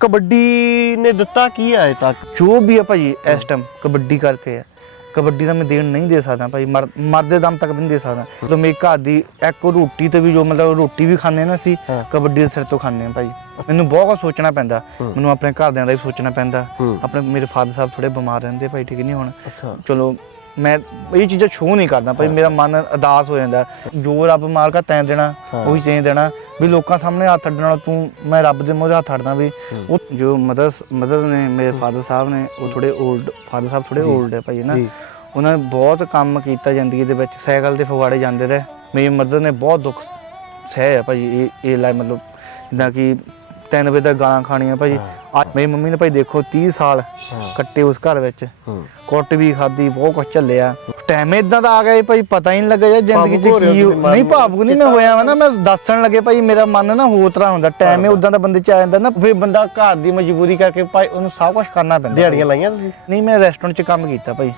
ਕਬੱਡੀ ਨੇ ਦਿੱਤਾ ਕੀ ਹੈ ਤੱਕ? ਜੋ ਵੀ ਆ ਭਾਜੀ ਇਸ ਟਾਈਮ ਕਬੱਡੀ ਕਰਕੇ ਆ। ਕਬੱਡੀ ਦਾ ਮੈਂ ਦੇਣ ਨਹੀਂ ਦੇ ਸਕਦਾ ਭਾਈ ਮਰ ਮਰਦੇ ਦਮ ਤੱਕ ਵੀ ਨਹੀਂ ਦੇ ਸਕਦਾ। ਮਤਲਬ ਮੇਰੇ ਘਰ ਦੀ ਇੱਕ ਰੋਟੀ ਤੇ ਵੀ ਜੋ ਮਤਲਬ ਰੋਟੀ ਵੀ ਖਾਂਦੇ ਨਾ ਅਸੀਂ ਹਾਂ। ਕਬੱਡੀ ਦੇ ਸਿਰ ਤੋਂ ਖਾਂਦੇ ਆ ਭਾਈ। ਮੈਨੂੰ ਬਹੁਤ ਕੁਝ ਸੋਚਣਾ ਪੈਂਦਾ। ਹੂੰ। ਮੈਨੂੰ ਆਪਣੇ ਘਰਦਿਆਂ ਦਾ ਵੀ ਸੋਚਣਾ ਪੈਂਦਾ। ਹੂੰ। ਆਪਣੇ ਮੇਰੇ ਫਾਦਰ ਸਾਹਿਬ ਥੋੜੇ ਬਿਮਾਰ ਰਹਿੰਦੇ ਭਾਈ ਠੀਕ ਨਹੀਂ ਹੁਣ। ਅੱਛਾ। ਚਲੋ ਮੈਂ ਇਹ ਚੀਜ਼ਾਂ ਛੋ ਨਹੀਂ ਕਰਦਾ ਭਾਈ। ਮੇਰਾ ਮਨ ਅਦਾਸ ਹੋ ਜਾਂਦਾ ਜੋ ਰੱਬ ਮਾਲਕਾ ਤੈਂ ਦੇਣਾ। ਉਹੀ ਚੇਂਜ ਦੇਣਾ ਵੀ ਲੋਕਾਂ ਸਾਹਮਣੇ ਹੱਥ ਅੱਡਣ ਨਾਲ ਤੂੰ ਮੈਂ ਰੱਬ ਦੇ ਮੂਹਰੇ ਹੱਥ ਅੱਡਦਾ ਵੀ। ਉਹ ਜੋ ਮਦਰ ਮਦਰ ਨੇ ਮੇਰੇ ਫਾਦਰ ਸਾਹਿਬ ਨੇ ਉਹ ਥੋੜੇ 올ਡ ਫਾਦਰ ਸਾਹਿਬ ਥੋੜੇ। 올ਡ ਹੈ ਭਾਈ ਨਾ ਉਹਨਾਂ ਨੇ ਬਹੁਤ ਕੰਮ ਕੀਤਾ ਜ਼ਿੰਦਗੀ ਦੇ ਵਿੱਚ ਸਾਈਕਲ ਤੇ ਫਗਵਾੜੇ ਜਾਂਦੇ ਰਹੇ ਮੇਰੀ ਮਦਰ ਨੇ ਬਹੁਤ ਦੁੱਖ ਸਹਿ ਹੈ ਭਾਈ ਇਹ ਇਹ ਲਾਈ ਮਤਲਬ ਜਿੱਦਾਂ ਕਿ ਤਿੰਨ ਵਜੇ ਤੱਕ ਗਾਲਾਂ ਖਾਣੀਆਂ ਭਾਈ। ਅੱਜ ਮੇਰੀ ਮੰਮੀ ਨੇ ਭਾਈ ਦੇਖੋ 30 ਸਾਲ ਕੱਟੇ ਉਸ ਘਰ ਵਿੱਚ। ਕੁੱਟ ਵੀ ਖਾਦੀ ਬਹੁਤ ਕੁਛ ਚੱਲਿਆ ਟਾਈਮ ਇਦਾਂ ਦਾ ਆ ਗਿਆ ਭਾਈ ਪਤਾ ਹੀ ਨਹੀਂ ਲੱਗਾ ਯਾਰ ਜ਼ਿੰਦਗੀ ਚ ਕੀ ਨਹੀਂ ਭਾਵੁਕ ਨਹੀਂ ਮੈਂ ਹੋਇਆ ਵਾ ਨਾ ਮੈਂ ਦੱਸਣ ਲੱਗੇ ਭਾਈ ਮੇਰਾ ਮਨ ਨਾ ਹੋਰ ਤਰ੍ਹਾਂ ਹੁੰਦਾ। ਟਾਈਮ ਹੀ। ਉਦਾਂ ਦਾ ਬੰਦੇ ਚ ਆ ਜਾਂਦਾ ਨਾ ਫਿਰ ਬੰਦਾ ਘਰ ਦੀ ਮਜਬੂਰੀ ਕਰਕੇ ਭਾਈ ਉਹਨੂੰ ਸਭ ਕੁਝ ਕਰਨਾ ਪੈਂਦਾ ਦਿਹਾੜੀਆਂ ਲਾਈਆਂ ਤੁਸੀਂ? ਨਹੀਂ ਮੈਂ ਰੈਸਟੋਰੈਂਟ 'ਚ ਕੰਮ ਕੀਤਾ ਭਾਈ।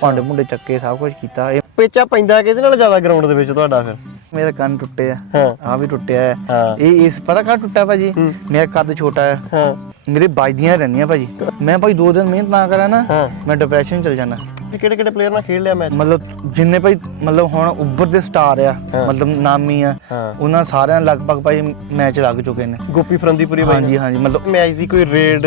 ਭਾਂਡੇ ਭੁੰਡੇ ਚੱਕੇ ਸਭ ਕੁਝ ਕੀਤਾ। ਇਹ ਪੇਚਾ ਪੈਂਦਾ ਕਿਹਦੇ ਨਾਲ ਜ਼ਿਆਦਾ ਗਰਾਊਂਡ ਦੇ ਵਿੱਚ ਤੁਹਾਡਾ ਫਿਰ? ਮੇਰਾ ਕੰਨ ਟੁੱਟਿਆ ਹਾਂ। ਆ ਵੀ ਟੁੱਟਿਆ ਹੈ। ਹਾਂ। ਇਹ ਇਸ ਪਤਾ ਕਾ ਟੁੱਟਾ ਭਾਜੀ? ਹੂੰ। ਮੇਰਾ ਕੱਦ ਛੋਟਾ ਹੈ। ਹਾਂ। ਮੇਰੇ ਵੱਜਦੀਆਂ ਰਹਿੰਦੀਆਂ ਭਾਜੀ। ਮੈਂ ਭਾਈ ਦੋ ਦਿਨ ਮਿਹਨਤ ਨਾ ਕਰਾਂ ਨਾ ਹਾਂ। ਮੈਂ ਡਿਪਰੈਸ਼ਨ ਚਲ ਜਾਂਦਾ ਤੇ ਕਿਹੜੇ ਕਿਹੜੇ ਪਲੇਅਰ ਨਾਲ ਖੇਡ ਲਿਆ ਮੈਚ ਮਤਲਬ ਜਿੰਨੇ ਭਾਈ ਮਤਲਬ ਹੁਣ ਉੱਭਰ ਦੇ ਸਟਾਰ ਆ ਹਾਂ। ਮਤਲਬ ਨਾਮੀ ਆ ਹਾਂ। ਉਹਨਾਂ ਸਾਰਿਆਂ ਲਗਭਗ ਭਾਈ ਮੈਚ ਲੱਗ ਚੁੱਕੇ ਨੇ। ਗੋਪੀ ਫਰੰਦੀਪੁਰੀ ਬਾਈ ਹਾਂਜੀ ਹਾਂਜੀ ਮਤਲਬ ਮੈਚ ਦੀ ਕੋਈ ਰੇਡ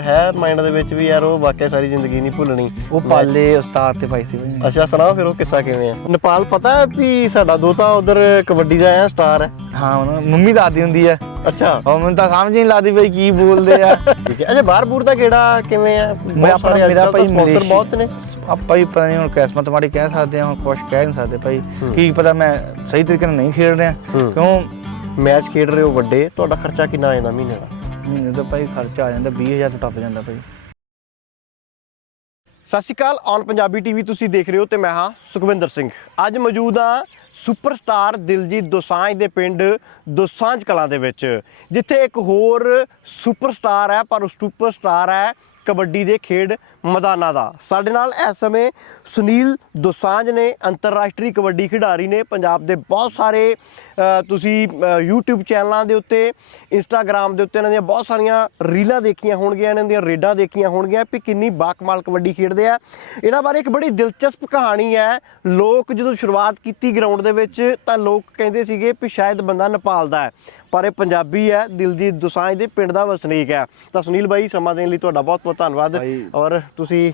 ਹੈ ਮਾਈਂਡ ਦੇ ਵਿੱਚ ਵੀ ਯਾਰ ਉਹ ਵਾਕਿਆ ਸਾਰੀ ਜ਼ਿੰਦਗੀ ਨਹੀਂ ਭੁੱਲਣੀ। ਉਹ ਪਾਲੇ ਉਸਤਾਦ ਤੇ ਭਾਈ ਸੀ ਭਾਈ। ਅੱਛਾ ਸੁਣਾਓ ਫਿਰ ਉਹ ਕਿੱਸਾ ਕਿਵੇਂ ਆ? ਨੇਪਾਲ ਪਤਾ ਹੈ ਵੀ ਸਾਡਾ ਦੋਤਾ ਉਧਰ ਕਬੱਡੀ ਦਾ ਹੈ ਸਟਾਰ ਹੈ। ਹਾਂ ਉਹਨਾਂ ਮੰਮੀ ਦਾਦੀ ਹੁੰਦੀ ਆ ਅੱਛਾ। ਉਹ ਮੈਨੂੰ ਤਾਂ ਸਮਝ ਹੀ ਨਹੀਂ ਲੱਗਦੀ ਭਾਈ ਕੀ ਬੋਲਦੇ ਆ। ਠੀਕ ਹੈ। ਅੱਛਾ ਬਾਹਰ ਬੂਰ ਦਾ ਕਿਹੜਾ ਕਿਵੇਂ ਆ? ਮੈਂ ਆਪਣਾ ਮੇਰਾ ਭਾਈ ਸਪਾਂਸਰ ਬਹੁਤ ਨੇ। ਆਪਾਂ ਹੀ ਪਤਾ ਨਹੀਂ ਹੁਣ ਕਿਸਮਤ ਮਾੜੀ ਕਹਿ ਸਕਦੇ ਹਾਂ ਕੁਝ ਕਹਿ ਨਹੀਂ ਸਕਦੇ ਭਾਈ। ਹੂੰ। ਕੀ ਪਤਾ ਮੈਂ ਸਹੀ ਤਰੀਕੇ ਨਾਲ ਨਹੀਂ ਖੇਡ ਰਿਹਾ। ਹੂੰ। ਕਿਉਂ? ਮੈਚ ਖੇਡ ਰਹੇ ਹੋ ਵੱਡੇ ਤੁਹਾਡਾ ਖਰਚਾ ਕਿੰਨਾ ਆ ਜਾਂਦਾ ਮਹੀਨੇ ਦਾ? ਮਹੀਨੇ ਦਾ ਭਾਈ ਖਰਚਾ ਆ ਜਾਂਦਾ 20000 ਤੋਂ ਟੱਪ ਜਾਂਦਾ ਭਾਈ। ਸਤਿ ਸ਼੍ਰੀ ਅਕਾਲ ਔਨ ਪੰਜਾਬੀ ਟੀਵੀ ਤੁਸੀਂ ਦੇਖ ਰਹੇ ਹੋ ਤੇ ਮੈਂ ਹਾਂ ਸੁਖਵਿੰਦਰ ਸਿੰਘ। ਅੱਜ ਮੌਜੂਦ ਹਾਂ ਸੁਪਰਸਟਾਰ ਦਿਲਜੀਤ ਦੋਸਾਂਝ ਦੇ ਪਿੰਡ ਦੋਸਾਂਝ ਕਲਾਂ ਦੇ ਵਿੱਚ, ਜਿੱਥੇ ਇੱਕ ਹੋਰ ਸੁਪਰਸਟਾਰ ਹੈ, ਪਰ ਉਹ ਸੁਪਰਸਟਾਰ ਹੈ ਕਬੱਡੀ ਦੇ ਖੇਡ ਮੈਦਾਨਾਂ ਦਾ। ਸਾਡੇ ਨਾਲ ਇਸ ਸਮੇਂ ਸੁਨੀਲ ਦੋਸਾਂਝ ਨੇ ਅੰਤਰਰਾਸ਼ਟਰੀ ਕਬੱਡੀ ਖਿਡਾਰੀ ਨੇ। ਪੰਜਾਬ ਦੇ ਬਹੁਤ ਸਾਰੇ ਤੁਸੀਂ YouTube ਚੈਨਲਾਂ ਦੇ ਉੱਤੇ Instagram ਦੇ ਉੱਤੇ ਇਹਨਾਂ ਦੀਆਂ ਬਹੁਤ ਸਾਰੀਆਂ ਰੀਲਾਂ ਦੇਖੀਆਂ ਹੋਣਗੀਆਂ ਇਹਨਾਂ ਦੀਆਂ ਰੇਡਾਂ ਦੇਖੀਆਂ ਹੋਣਗੀਆਂ ਵੀ ਕਿੰਨੀ ਬਾਕਮਾਲ ਕਬੱਡੀ ਖੇਡਦੇ ਆ। ਇਹਨਾਂ ਬਾਰੇ ਇੱਕ ਬੜੀ ਦਿਲਚਸਪ ਕਹਾਣੀ ਹੈ। ਲੋਕ ਜਦੋਂ ਸ਼ੁਰੂਆਤ ਕੀਤੀ ਗਰਾਊਂਡ ਦੇ ਵਿੱਚ ਤਾਂ ਲੋਕ ਕਹਿੰਦੇ ਸੀਗੇ ਵੀ ਸ਼ਾਇਦ ਬੰਦਾ ਨੇਪਾਲ ਦਾ ਹੈ। ਪਰ ਇਹ ਪੰਜਾਬੀ ਹੈ ਦਿਲਜੀਤ ਦੋਸਾਂਝ ਦੇ ਪਿੰਡ ਦਾ ਵਸਨੀਕ ਹੈ। ਤਾਂ ਸੁਨੀਲ ਬਾਈ ਸਮਾਂ ਦੇਣ ਲਈ ਤੁਹਾਡਾ ਬਹੁਤ ਬਹੁਤ ਧੰਨਵਾਦ। ਔਰ ਤੁਸੀਂ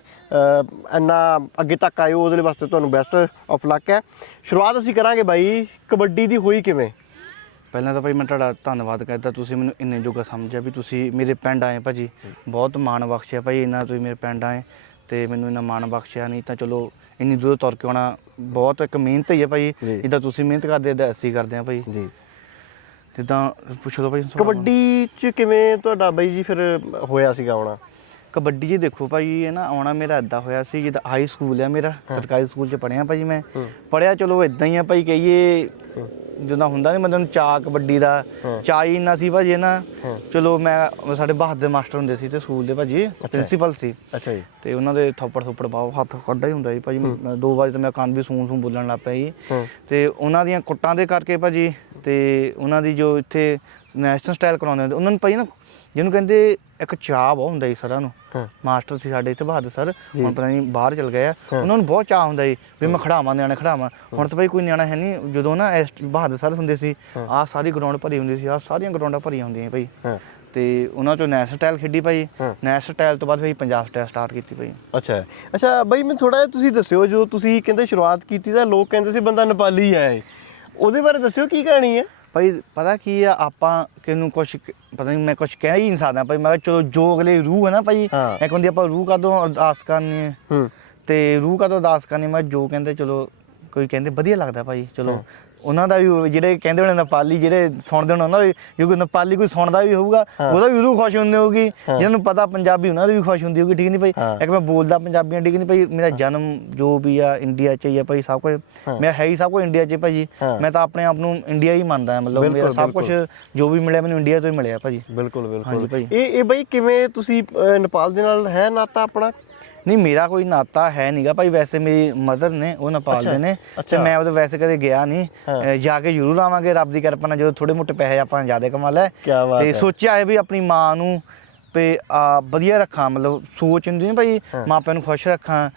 ਇੰਨਾ ਅੱਗੇ ਤੱਕ ਆਏ ਹੋ ਉਹਦੇ ਲਈ ਵਾਸਤੇ ਤੁਹਾਨੂੰ ਬੈਸਟ ਆਫ ਲੱਕ ਹੈ। ਸ਼ੁਰੂਆਤ ਅਸੀਂ ਕਰਾਂਗੇ ਬਾਈ ਕਬੱਡੀ ਦੀ ਹੋਈ ਕਿਵੇਂ? ਪਹਿਲਾਂ ਤਾਂ ਭਾਈ ਮੈਂ ਤੁਹਾਡਾ ਧੰਨਵਾਦ ਕਰਦਾ ਤੁਸੀਂ ਮੈਨੂੰ ਇੰਨੇ ਜੋਗਾ ਸਮਝਿਆ ਵੀ ਤੁਸੀਂ ਮੇਰੇ ਪਿੰਡ ਆਏ ਭਾਜੀ। ਬਹੁਤ ਮਾਣ ਬਖਸ਼ਿਆ ਭਾਈ ਇੰਨਾ ਤੁਸੀਂ ਮੇਰੇ ਪਿੰਡ ਆਏ ਤੇ ਮੈਨੂੰ ਇੰਨਾ ਮਾਣ ਬਖਸ਼ਿਆ ਨਹੀਂ ਤਾਂ ਚਲੋ ਇੰਨੀ ਦੂਰ ਤੁਰ ਕੇ ਆਉਣਾ ਬਹੁਤ ਇੱਕ ਮਿਹਨਤ ਹੀ ਹੈ ਭਾਈ। ਜਿੱਦਾਂ ਤੁਸੀਂ ਮਿਹਨਤ ਕਰਦੇ ਏਦਾਂ ਅਸੀਂ ਕਰਦੇ ਹਾਂ ਭਾਈ। ਜੀ। ਜਿੱਦਾਂ ਪੁੱਛ ਲਓ ਭਾਈ ਕਬੱਡੀ ਚ ਕਿਵੇਂ ਤੁਹਾਡਾ ਬਾਈ ਜੀ ਫਿਰ ਹੋਇਆ ਸੀਗਾ ਆਉਣਾ? ਕਬੱਡੀ ਜੀ ਦੇਖੋ ਭਾਈ ਇਹ ਨਾ ਆਉਣਾ ਮੇਰਾ ਇਦਾਂ ਹੋਇਆ ਸੀ ਜਿੱਦਾਂ ਹਾਈ ਸਕੂਲ ਆ ਮੇਰਾ ਸਰਕਾਰੀ ਸਕੂਲ ਚ ਪੜਿਆ ਭਾਈ ਮੈਂ। ਪੜਿਆ ਚਲੋ ਇਦਾਂ ਹੀ ਆ ਭਾਈ ਕਹੀਏ ਜਦੋਂ ਹੁੰਦਾ ਨਹੀਂ ਮਤਲਬ ਚਾਅ ਕਬੱਡੀ ਦਾ ਹਾਂ। ਚਾਅ ਹੀ ਇੰਨਾ ਸੀ ਭਾਜੀ ਨਾ। ਚਲੋ ਮੈਂ ਸਾਡੇ ਬਹਾਦਰ ਮਾਸਟਰ ਹੁੰਦੇ ਸੀ ਤੇ ਸਕੂਲ ਦੇ ਭਾਜੀ ਪ੍ਰਿੰਸੀਪਲ ਸੀ। ਅੱਛਾ ਜੀ। ਤੇ ਉਹਨਾਂ ਦੇ ਥੱਪੜ ਥੁੱਪੜ ਪਾਓ ਹੱਥ ਕੱਢਾ ਹੀ ਹੁੰਦਾ ਸੀ ਭਾਜੀ ਦੋ ਵਾਰੀ ਤਾਂ ਮੈਂ ਕੰਨ ਵੀ ਸੂੰ ਸੂੰ ਬੋਲਣ ਲੱਗ ਪਿਆ ਜੀ ਤੇ ਉਹਨਾਂ ਦੀਆਂ ਕੁੱਟਾਂ ਦੇ ਕਰਕੇ ਭਾਜੀ ਤੇ ਉਹਨਾਂ ਦੀ ਜੋ ਇੱਥੇ ਨੈਸ਼ਨਲ ਸਟਾਈਲ ਕਰਾਉਂਦੇ ਹੁੰਦੇ ਉਹਨਾਂ ਨੂੰ ਭਾਜੀ ਨਾ ਜਿਹਨੂੰ ਕਹਿੰਦੇ ਇੱਕ ਚਾਹ ਬਹੁਤ ਹੁੰਦਾ ਸੀ ਸਰਾਂ ਨੂੰ। ਮਾਸਟਰ ਸੀ ਸਾਡੇ ਇੱਥੇ ਬਹਾਦਰ ਸਰ ਜੀ। ਹੁਣ ਪਤਾ ਨਹੀਂ ਬਾਹਰ ਚਲ ਗਏ ਆ। ਉਹਨਾਂ ਨੂੰ ਬਹੁਤ ਚਾਹ ਹੁੰਦਾ ਸੀ ਵੀ ਮੈਂ ਖੜਾਵਾਂ ਨਿਆਣੇ ਖੜਾਵਾਂ। ਹੁਣ ਤਾਂ ਭਾਈ ਕੋਈ ਨਿਆਣਾ ਹੈ ਨਹੀਂ ਜਦੋਂ ਨਾ ਇਸ ਬਹਾਦਰ ਸਰ ਹੁੰਦੇ ਸੀ। ਆਹ ਸਾਰੀ ਗਰਾਊਂਡ ਭਰੀ ਹੁੰਦੀ ਸੀ ਆਹ ਸਾਰੀਆਂ ਗਰਾਊਂਡਾਂ ਭਰੀਆਂ ਹੁੰਦੀਆਂ ਭਾਈ ਤੇ ਉਹਨਾਂ ਚੋਂ ਨੈਸ਼ਨਲ ਸਟਾਈਲ ਖੇਡੀ ਭਾਈ। ਨੈਸ਼ਨਲ ਸਟਾਈਲ ਤੋਂ ਬਾਅਦ ਭਾਈ ਪੰਜਾਬ ਸਟਾਈਲ ਸਟਾਰਟ ਕੀਤੀ ਭਾਈ। ਅੱਛਾ। ਅੱਛਾ ਬਾਈ ਮੈਨੂੰ ਥੋੜਾ ਜਿਹਾ ਤੁਸੀਂ ਦੱਸਿਓ ਜੋ ਤੁਸੀਂ ਕਹਿੰਦੇ ਸ਼ੁਰੂਆਤ ਕੀਤੀ ਤਾਂ ਲੋਕ ਕਹਿੰਦੇ ਸੀ ਬੰਦਾ ਨੇਪਾਲੀ ਹੈ। ਉਹਦੇ ਬਾਰੇ ਦੱਸਿਓ ਕੀ ਕਹਾਣੀ ਹੈ? ਭਾਈ ਪਤਾ ਕੀ ਆ ਆਪਾਂ ਕਿਨੂੰ ਕੁਛ ਪਤਾ ਨਹੀਂ ਮੈਂ ਕੁਛ ਕਹਿ ਹੀ ਨਹੀਂ ਸਕਦਾ। ਭਾਈ ਮੈਂ ਕਿਹਾ ਚਲੋ ਜੋ ਅਗਲੇ ਰੂਹ ਹੈ ਨਾ ਭਾਈ ਹਾਂ। ਇੱਕ ਹੁੰਦੀ ਆਪਾਂ ਰੂਹ ਕਦੋਂ ਅਰਦਾਸ ਕਰਨੀ ਹੈ ਹੂੰ। ਤੇ ਰੂਹ ਕਦੋਂ ਅਰਦਾਸ ਕਰਨੀ ਮੈਂ ਜੋ ਕਹਿੰਦੇ ਚਲੋ ਕੋਈ ਕਹਿੰਦੇ ਵਧੀਆ ਲੱਗਦਾ ਭਾਈ ਚਲੋ। ਉਹਨਾਂ ਦਾ ਵੀ ਜਿਹੜੇ ਕਹਿੰਦੇ ਹੋਣੇ ਨੇਪਾਲੀ ਜਿਹੜੇ ਸੁਣਦੇ ਹੋਣ ਉਹਨਾਂ ਦਾ ਜੇ ਕੋਈ ਨੇਪਾਲੀ ਕੋਈ ਸੁਣਦਾ ਵੀ ਹੋਊਗਾ। ਉਹਦਾ ਵੀ ਰੂਹ ਖੁਸ਼ ਹੁੰਦੀ ਹੋਊਗੀ। ਜਿਹਨਾਂ ਨੂੰ ਪਤਾ ਪੰਜਾਬੀ ਉਹਨਾਂ ਦੀ ਵੀ ਖੁਸ਼ ਹੁੰਦੀ ਹੋਊਗੀ ਠੀਕ ਨਹੀਂ ਭਾਈ। ਇੱਕ ਮੈਂ ਬੋਲਦਾ ਪੰਜਾਬੀਆਂ ਠੀਕ ਨਹੀਂ ਭਾਈ ਮੇਰਾ ਜਨਮ ਜੋ ਵੀ ਆ ਇੰਡੀਆ 'ਚ ਹੀ ਆ ਭਾਈ ਸਭ ਕੁਝ। ਮੈਂ ਹੈ ਹੀ ਸਭ ਕੁਝ ਇੰਡੀਆ 'ਚ ਭਾਜੀ। ਮੈਂ ਤਾਂ ਆਪਣੇ ਆਪ ਨੂੰ ਇੰਡੀਆ ਹੀ ਮੰਨਦਾ ਮਤਲਬ ਮੇਰਾ ਸਭ ਕੁਝ। ਜੋ ਵੀ ਮਿਲਿਆ ਮੈਨੂੰ ਇੰਡੀਆ ਤੋਂ ਹੀ ਮਿਲਿਆ ਭਾਜੀ ਬਿਲਕੁਲ ਬਿਲਕੁਲ ਭਾਈ। ਇਹ ਇਹ ਬਾਈ ਕਿਵੇਂ ਤੁਸੀਂ ਨੇਪਾਲ ਦੇ ਨਾਲ ਹੈ ਨਾਤਾ ਆਪਣਾ ਨਹੀਂ ਮੇਰਾ ਕੋਈ ਨਾਤਾ ਹੈ ਨਹੀਂਗਾ ਭਾਈ ਵੈਸੇ ਮੇਰੀ ਮਦਰ ਨੇ ਉਹ ਨੇਪਾਲ ਦੇ ਨੇ ਤੇ। ਮੈਂ ਉਹਦੇ ਵੈਸੇ ਕਦੇ ਗਿਆ ਨਹੀਂ ਜਾ ਕੇ ਜ਼ਰੂਰ ਆਵਾਂਗੇ ਰੱਬ ਦੀ ਕਿਰਪਾ ਨਾਲ ਜਦੋਂ ਥੋੜੇ ਮੋਟੇ ਪੈਸੇ ਆਪਾਂ ਜ਼ਿਆਦਾ ਕਮਾ ਲੈ ਤੇ। ਸੋਚਿਆ ਹੈ ਵੀ ਆਪਣੀ ਮਾਂ ਨੂੰ ਵੀ ਆ ਵਧੀਆ ਰੱਖਾਂ ਮਤਲਬ ਸੋਚ ਹੁੰਦੀ ਨਾ ਭਾਈ ਹਾਂ। ਮਾਪਿਆਂ ਨੂੰ ਖੁਸ਼ ਰੱਖਾਂ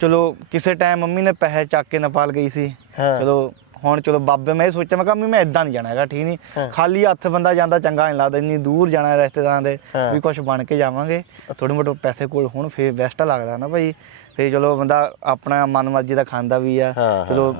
ਚਲੋ ਕਿਸੇ ਟਾਈਮ ਮੰਮੀ ਨੇ ਪੈਸੇ ਚੱਕ ਕੇ ਨੇਪਾਲ ਗਈ ਸੀ। ਚਲੋ ਹੁਣ ਚਲੋ ਬਾਬੇ ਮੈਂ ਇਹ ਸੋਚਿਆ ਮੈਂ ਕਿਹਾ ਮੰਮੀ ਮੈਂ ਇਦਾਂ ਨਹੀਂ ਜਾਣਾ ਹੈਗਾ ਠੀਕ। ਨਹੀਂ ਖਾਲੀ ਹੱਥ ਬੰਦਾ ਜਾਂਦਾ ਚੰਗਾ ਨਹੀਂ ਲੱਗਦਾ ਇੰਨੀ ਦੂਰ ਜਾਣਾ ਰਿਸ਼ਤੇਦਾਰਾਂ ਦੇ। ਵੀ ਕੁਝ ਬਣ ਕੇ ਜਾਵਾਂਗੇ ਥੋੜੇ ਮੋਟੇ ਪੈਸੇ ਕੋਲ ਹੁਣ ਫੇਰ ਬੈਸਟ ਲੱਗਦਾ ਨਾ ਭਾਈ ਫੇਰ ਚਲੋ ਬੰਦਾ ਆਪਣਾ ਮਨ ਮਰਜ਼ੀ ਦਾ ਖਾਂਦਾ ਵੀ ਆ। ਚਲੋ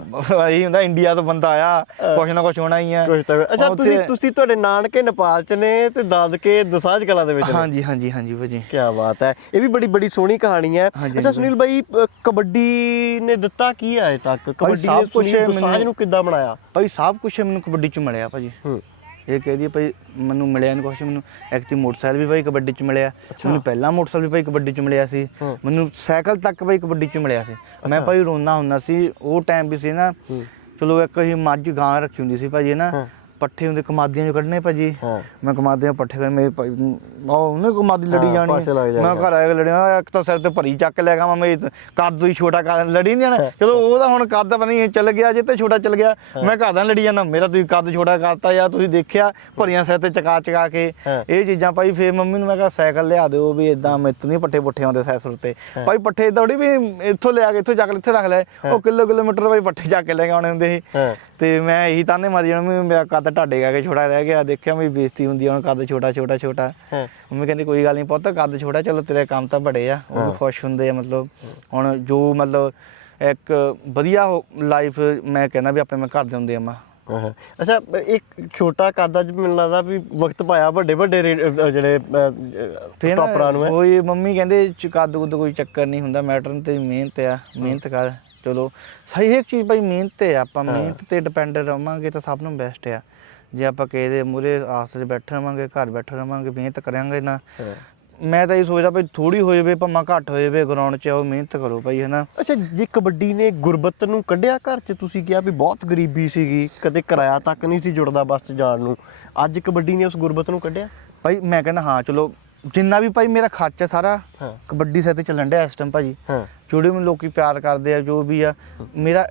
ਇਹੀ ਹੁੰਦਾ ਇੰਡੀਆ ਤੋਂ ਬੰਦਾ ਆਇਆ ਕੁਛ ਨਾ ਕੁਛ ਹੋਣਾ ਹੀ ਆ। ਤਾਂ ਅੱਛਾ ਤੁਸੀਂ ਤੁਸੀਂ ਤੁਹਾਡੇ ਨਾਨਕੇ ਨੇਪਾਲ ਚ ਨੇ ਤੇ ਦਾਦਕੇ ਦਸਾਂਝ ਕਲਾਂ ਦੇ ਵਿੱਚ ਹਾਂਜੀ ਹਾਂਜੀ ਹਾਂਜੀ ਭਾਜੀ। ਕੀ ਬਾਤ ਹੈ। ਇਹ ਵੀ ਬੜੀ ਬੜੀ ਸੋਹਣੀ ਕਹਾਣੀ ਹੈ। ਅੱਛਾ। ਸੁਨੀਲ ਭਾਈ ਅ, ਕਬੱਡੀ ਨੇ ਦਿੱਤਾ ਕੀ ਹੈ ਅਜੇ ਤੱਕ? ਕਬੱਡੀ ਨੇ ਕੁਛ ਦਸਾਂਝ ਨੂੰ ਕਿੱਦਾਂ ਬਣਾਇਆ? ਭਾਈ ਸਭ ਕੁਝ ਮੈਨੂੰ ਕਬੱਡੀ ਚ ਮਿਲਿਆ ਭਾਜੀ। ਹੂੰ। ਇਹ ਕਹਿ ਦਈਏ ਭਾਈ ਮੈਨੂੰ ਮਿਲਿਆ ਨਹੀਂ ਕੁਛ ਮੈਨੂੰ ਐਕਚੁਅਲੀ ਮੋਟਰਸਾਈਕਲ ਵੀ ਭਾਈ ਕਬੱਡੀ ਚ ਮਿਲਿਆ। ਮੈਨੂੰ ਪਹਿਲਾ ਮੋਟਰਸਾਈਕਲ ਵੀ ਭਾਈ ਕਬੱਡੀ ਚ ਮਿਲਿਆ ਸੀ। ਮੈਨੂੰ ਸਾਈਕਲ ਤੱਕ ਭਾਈ ਕਬੱਡੀ ਚ ਮਿਲਿਆ ਸੀ ਮੈਂ। ਭਾਈ ਰੋਣਾ ਹੁੰਦਾ ਸੀ ਉਹ ਟਾਈਮ ਵੀ ਸੀ ਨਾ ਚਲੋ ਇੱਕ ਹੀ ਮੱਝ ਗਾਂ ਰੱਖੀ ਹੁੰਦੀ ਸੀ ਭਾਜੀ ਨਾ। ਪੱਠੇ ਹੁੰਦੇ ਕਮਾਦੀਆਂ ਚੋਂ ਕੱਢਣੇ ਭਾਜੀ। ਹਾਂ। ਮੈਂ ਕਮਾਦੀਆਂ ਪੱਠੇ ਕਰ ਮੇਰੇ ਭਾਈ ਉਹ ਉਹਨੇ ਕਮਾਦੀ ਲੜੀ ਹਾਂ, ਜਾਣੀ ਪਾਸੇ ਲੱਗ ਮੈਂ। ਘਰ ਆਇਆ ਲੜਿਆ ਇੱਕ ਤਾਂ ਸਿਰ ਤੇ ਭਰੀ ਚੱਕ ਲੈ ਗਿਆ ਮੈਂ ਕੱਦ ਹੀ ਛੋਟਾ ਕਰ ਲੜੀ ਨਹੀਂ ਜਾਣਾ। ਚਲੋ ਉਹਦਾ ਹੁਣ ਕੱਦ ਪਤਾ ਨਹੀਂ ਚੱਲ ਗਿਆ ਜੇ ਤੇ ਛੋਟਾ ਚੱਲ ਗਿਆ ਮੈਂ ਘਰ ਦਾ ਲੜੀ ਜਾਂਦਾ ਮੇਰਾ ਤੁਸੀਂ ਕੱਦ ਛੋਟਾ ਕਰਤਾ ਜਾਂ ਤੁਸੀਂ ਦੇਖਿਆ ਭਰੀਆਂ ਸਿਰ ਤੇ ਚਕਾ ਚਕਾ ਕੇ। ਹਾਂ। ਇਹ ਚੀਜ਼ਾਂ ਭਾਈ ਫੇਰ ਮੰਮੀ ਨੂੰ ਮੈਂ ਕਿਹਾ ਸਾਈਕਲ ਲਿਆ ਦਿਓ ਵੀ ਇਦਾਂ ਮੈਥੋਂ ਨਹੀਂ ਪੱਠੇ ਪੁੱਠੇ ਆਉਂਦੇ ਸਾਈਕਲ ਤੇ। ਭਾਈ ਪੱਠੇ ਥੋੜੀ ਵੀ ਇੱਥੋਂ ਲਿਆ ਕੇ ਇੱਥੋਂ ਚੱਕ ਇੱਥੇ ਰੱਖ ਲੈ। ਉਹ ਕਿਲੋ ਕਿਲੋਮੀਟਰ ਭਾਈ ਪੱਠੇ ਚੱਕ ਕੇ ਲੈ ਕੇ ਆਉਣੇ ਹੁੰਦੇ ਸੀ। ਹਾਂ। ਤੇ ਮੈਂ ਇਹੀ ਤਾਨੇ ਮਾਰੀ ਜਾਣਾ ਵੀ ਮੇਰਾ ਕੱਦ ਢਾਡੇ ਗਾ ਕੇ ਛੋਟਾ ਰਹਿ ਗਿਆ ਦੇਖਿਆ ਮੇਰੀ ਬੇਇੱਜ਼ਤੀ ਹੁੰਦੀ ਆ ਹੁਣ ਕੱਦ ਛੋਟਾ ਛੋਟਾ ਛੋਟਾ। ਹਾਂ। ਮੰਮੀ ਕਹਿੰਦੀ ਕੋਈ ਗੱਲ ਨਹੀਂ ਪੁੱਤ ਕੱਦ ਛੋਟਾ ਚਲੋ ਤੇਰੇ ਕੰਮ ਤਾਂ ਬੜੇ ਆ ਉਹ ਵੀ ਖੁਸ਼ ਹੁੰਦੇ ਆ ਮਤਲਬ। ਹੁਣ ਜੋ ਮਤਲਬ ਇੱਕ ਵਧੀਆ ਲਾਈਫ ਮੈਂ ਕਹਿੰਦਾ ਵੀ ਆਪਣੇ ਮੈਂ ਘਰ ਦੇ ਹੁੰਦੇ ਆ ਮਾਂ। ਹਾਂ। ਅੱਛਾ ਇੱਕ ਛੋਟਾ ਕਾਦਾ ਚ ਮੈਨੂੰ ਲੱਗਦਾ ਵੀ ਵਕਤ ਪਾਇਆ ਵੱਡੇ ਵੱਡੇ ਰੇ- ਜਿਹੜੇ ਫਿਰ ਨਾ ਸਟਾਪਰਾਂ ਨੂੰ ਹੈ। ਕੋਈ ਮੰਮੀ ਕਹਿੰਦੇ ਚ ਕੱਦ ਕੁੱਦ ਕੋਈ ਚੱਕਰ ਨਹੀਂ ਹੁੰਦਾ ਮੈਟਰ ਤੇ ਮਿਹਨਤ ਆ ਮਿਹਨਤ ਕਰ ਚਲੋ। ਸਹੀ ਇੱਕ ਚੀਜ਼ ਭਾਈ ਮਿਹਨਤ ਤੇ ਆ, ਆਪਾਂ ਮਿਹਨਤ ਤੇ ਡਿਪੈਂਡ ਰਵਾਂਗੇ ਤਾਂ ਸਭ ਨੂੰ ਬੈਸਟ ਆ। ਜੇ ਆਪਾਂ ਕਿਸੇ ਦੇ ਮੂਰੇ ਆਸ 'ਚ ਬੈਠੇ ਰਵਾਂਗੇ ਘਰ ਬੈਠੇ ਰਵਾਂਗੇ ਮਿਹਨਤ ਕਰਾਂਗੇ ਨਾ। ਮੈਂ ਤਾਂ ਇਹ ਸੋਚਦਾ ਭਾਈ ਥੋੜੀ ਹੋ ਜਾਵੇ ਭਾਵੇਂ ਘੱਟ ਹੋ ਜਾਵੇ ਗਰਾਊਂਡ 'ਚ ਆਓ ਮਿਹਨਤ ਕਰੋ ਭਾਈ ਹਨਾ। ਅੱਛਾ ਜੇ ਕਬੱਡੀ ਨੇ ਗੁਰਬਤ ਨੂੰ ਕੱਢਿਆ ਘਰ 'ਚ ਤੁਸੀਂ ਕਿਹਾ ਵੀ ਬਹੁਤ ਗਰੀਬੀ ਸੀਗੀ ਕਦੇ ਕਿਰਾਇਆ ਤੱਕ ਨਹੀਂ ਸੀ ਜੁੜਦਾ ਬੱਸ 'ਚ ਜਾਣ ਨੂੰ। ਅੱਜ ਕਬੱਡੀ ਨੇ ਉਸ ਗੁਰਬਤ ਨੂੰ ਕੱਢਿਆ? ਭਾਈ ਮੈਂ ਕਹਿੰਦਾ ਹਾਂ ਚਲੋ ਜਿੰਨਾ ਵੀ ਭਾਈ ਮੇਰਾ ਖਰਚਾ ਸਾਰਾ ਕਬੱਡੀ ਸਿਰ ਤੇ ਚੱਲਣ ਡਿਆ ਇਸ ਟਾਈਮ ਭਾਜੀ ਜਿਹੜੇ ਮੈਨੂੰ ਲੋਕੀ ਪਿਆਰ ਕਰਦੇ ਆ ਜੋ ਵੀ ਆ ਮੇਰਾ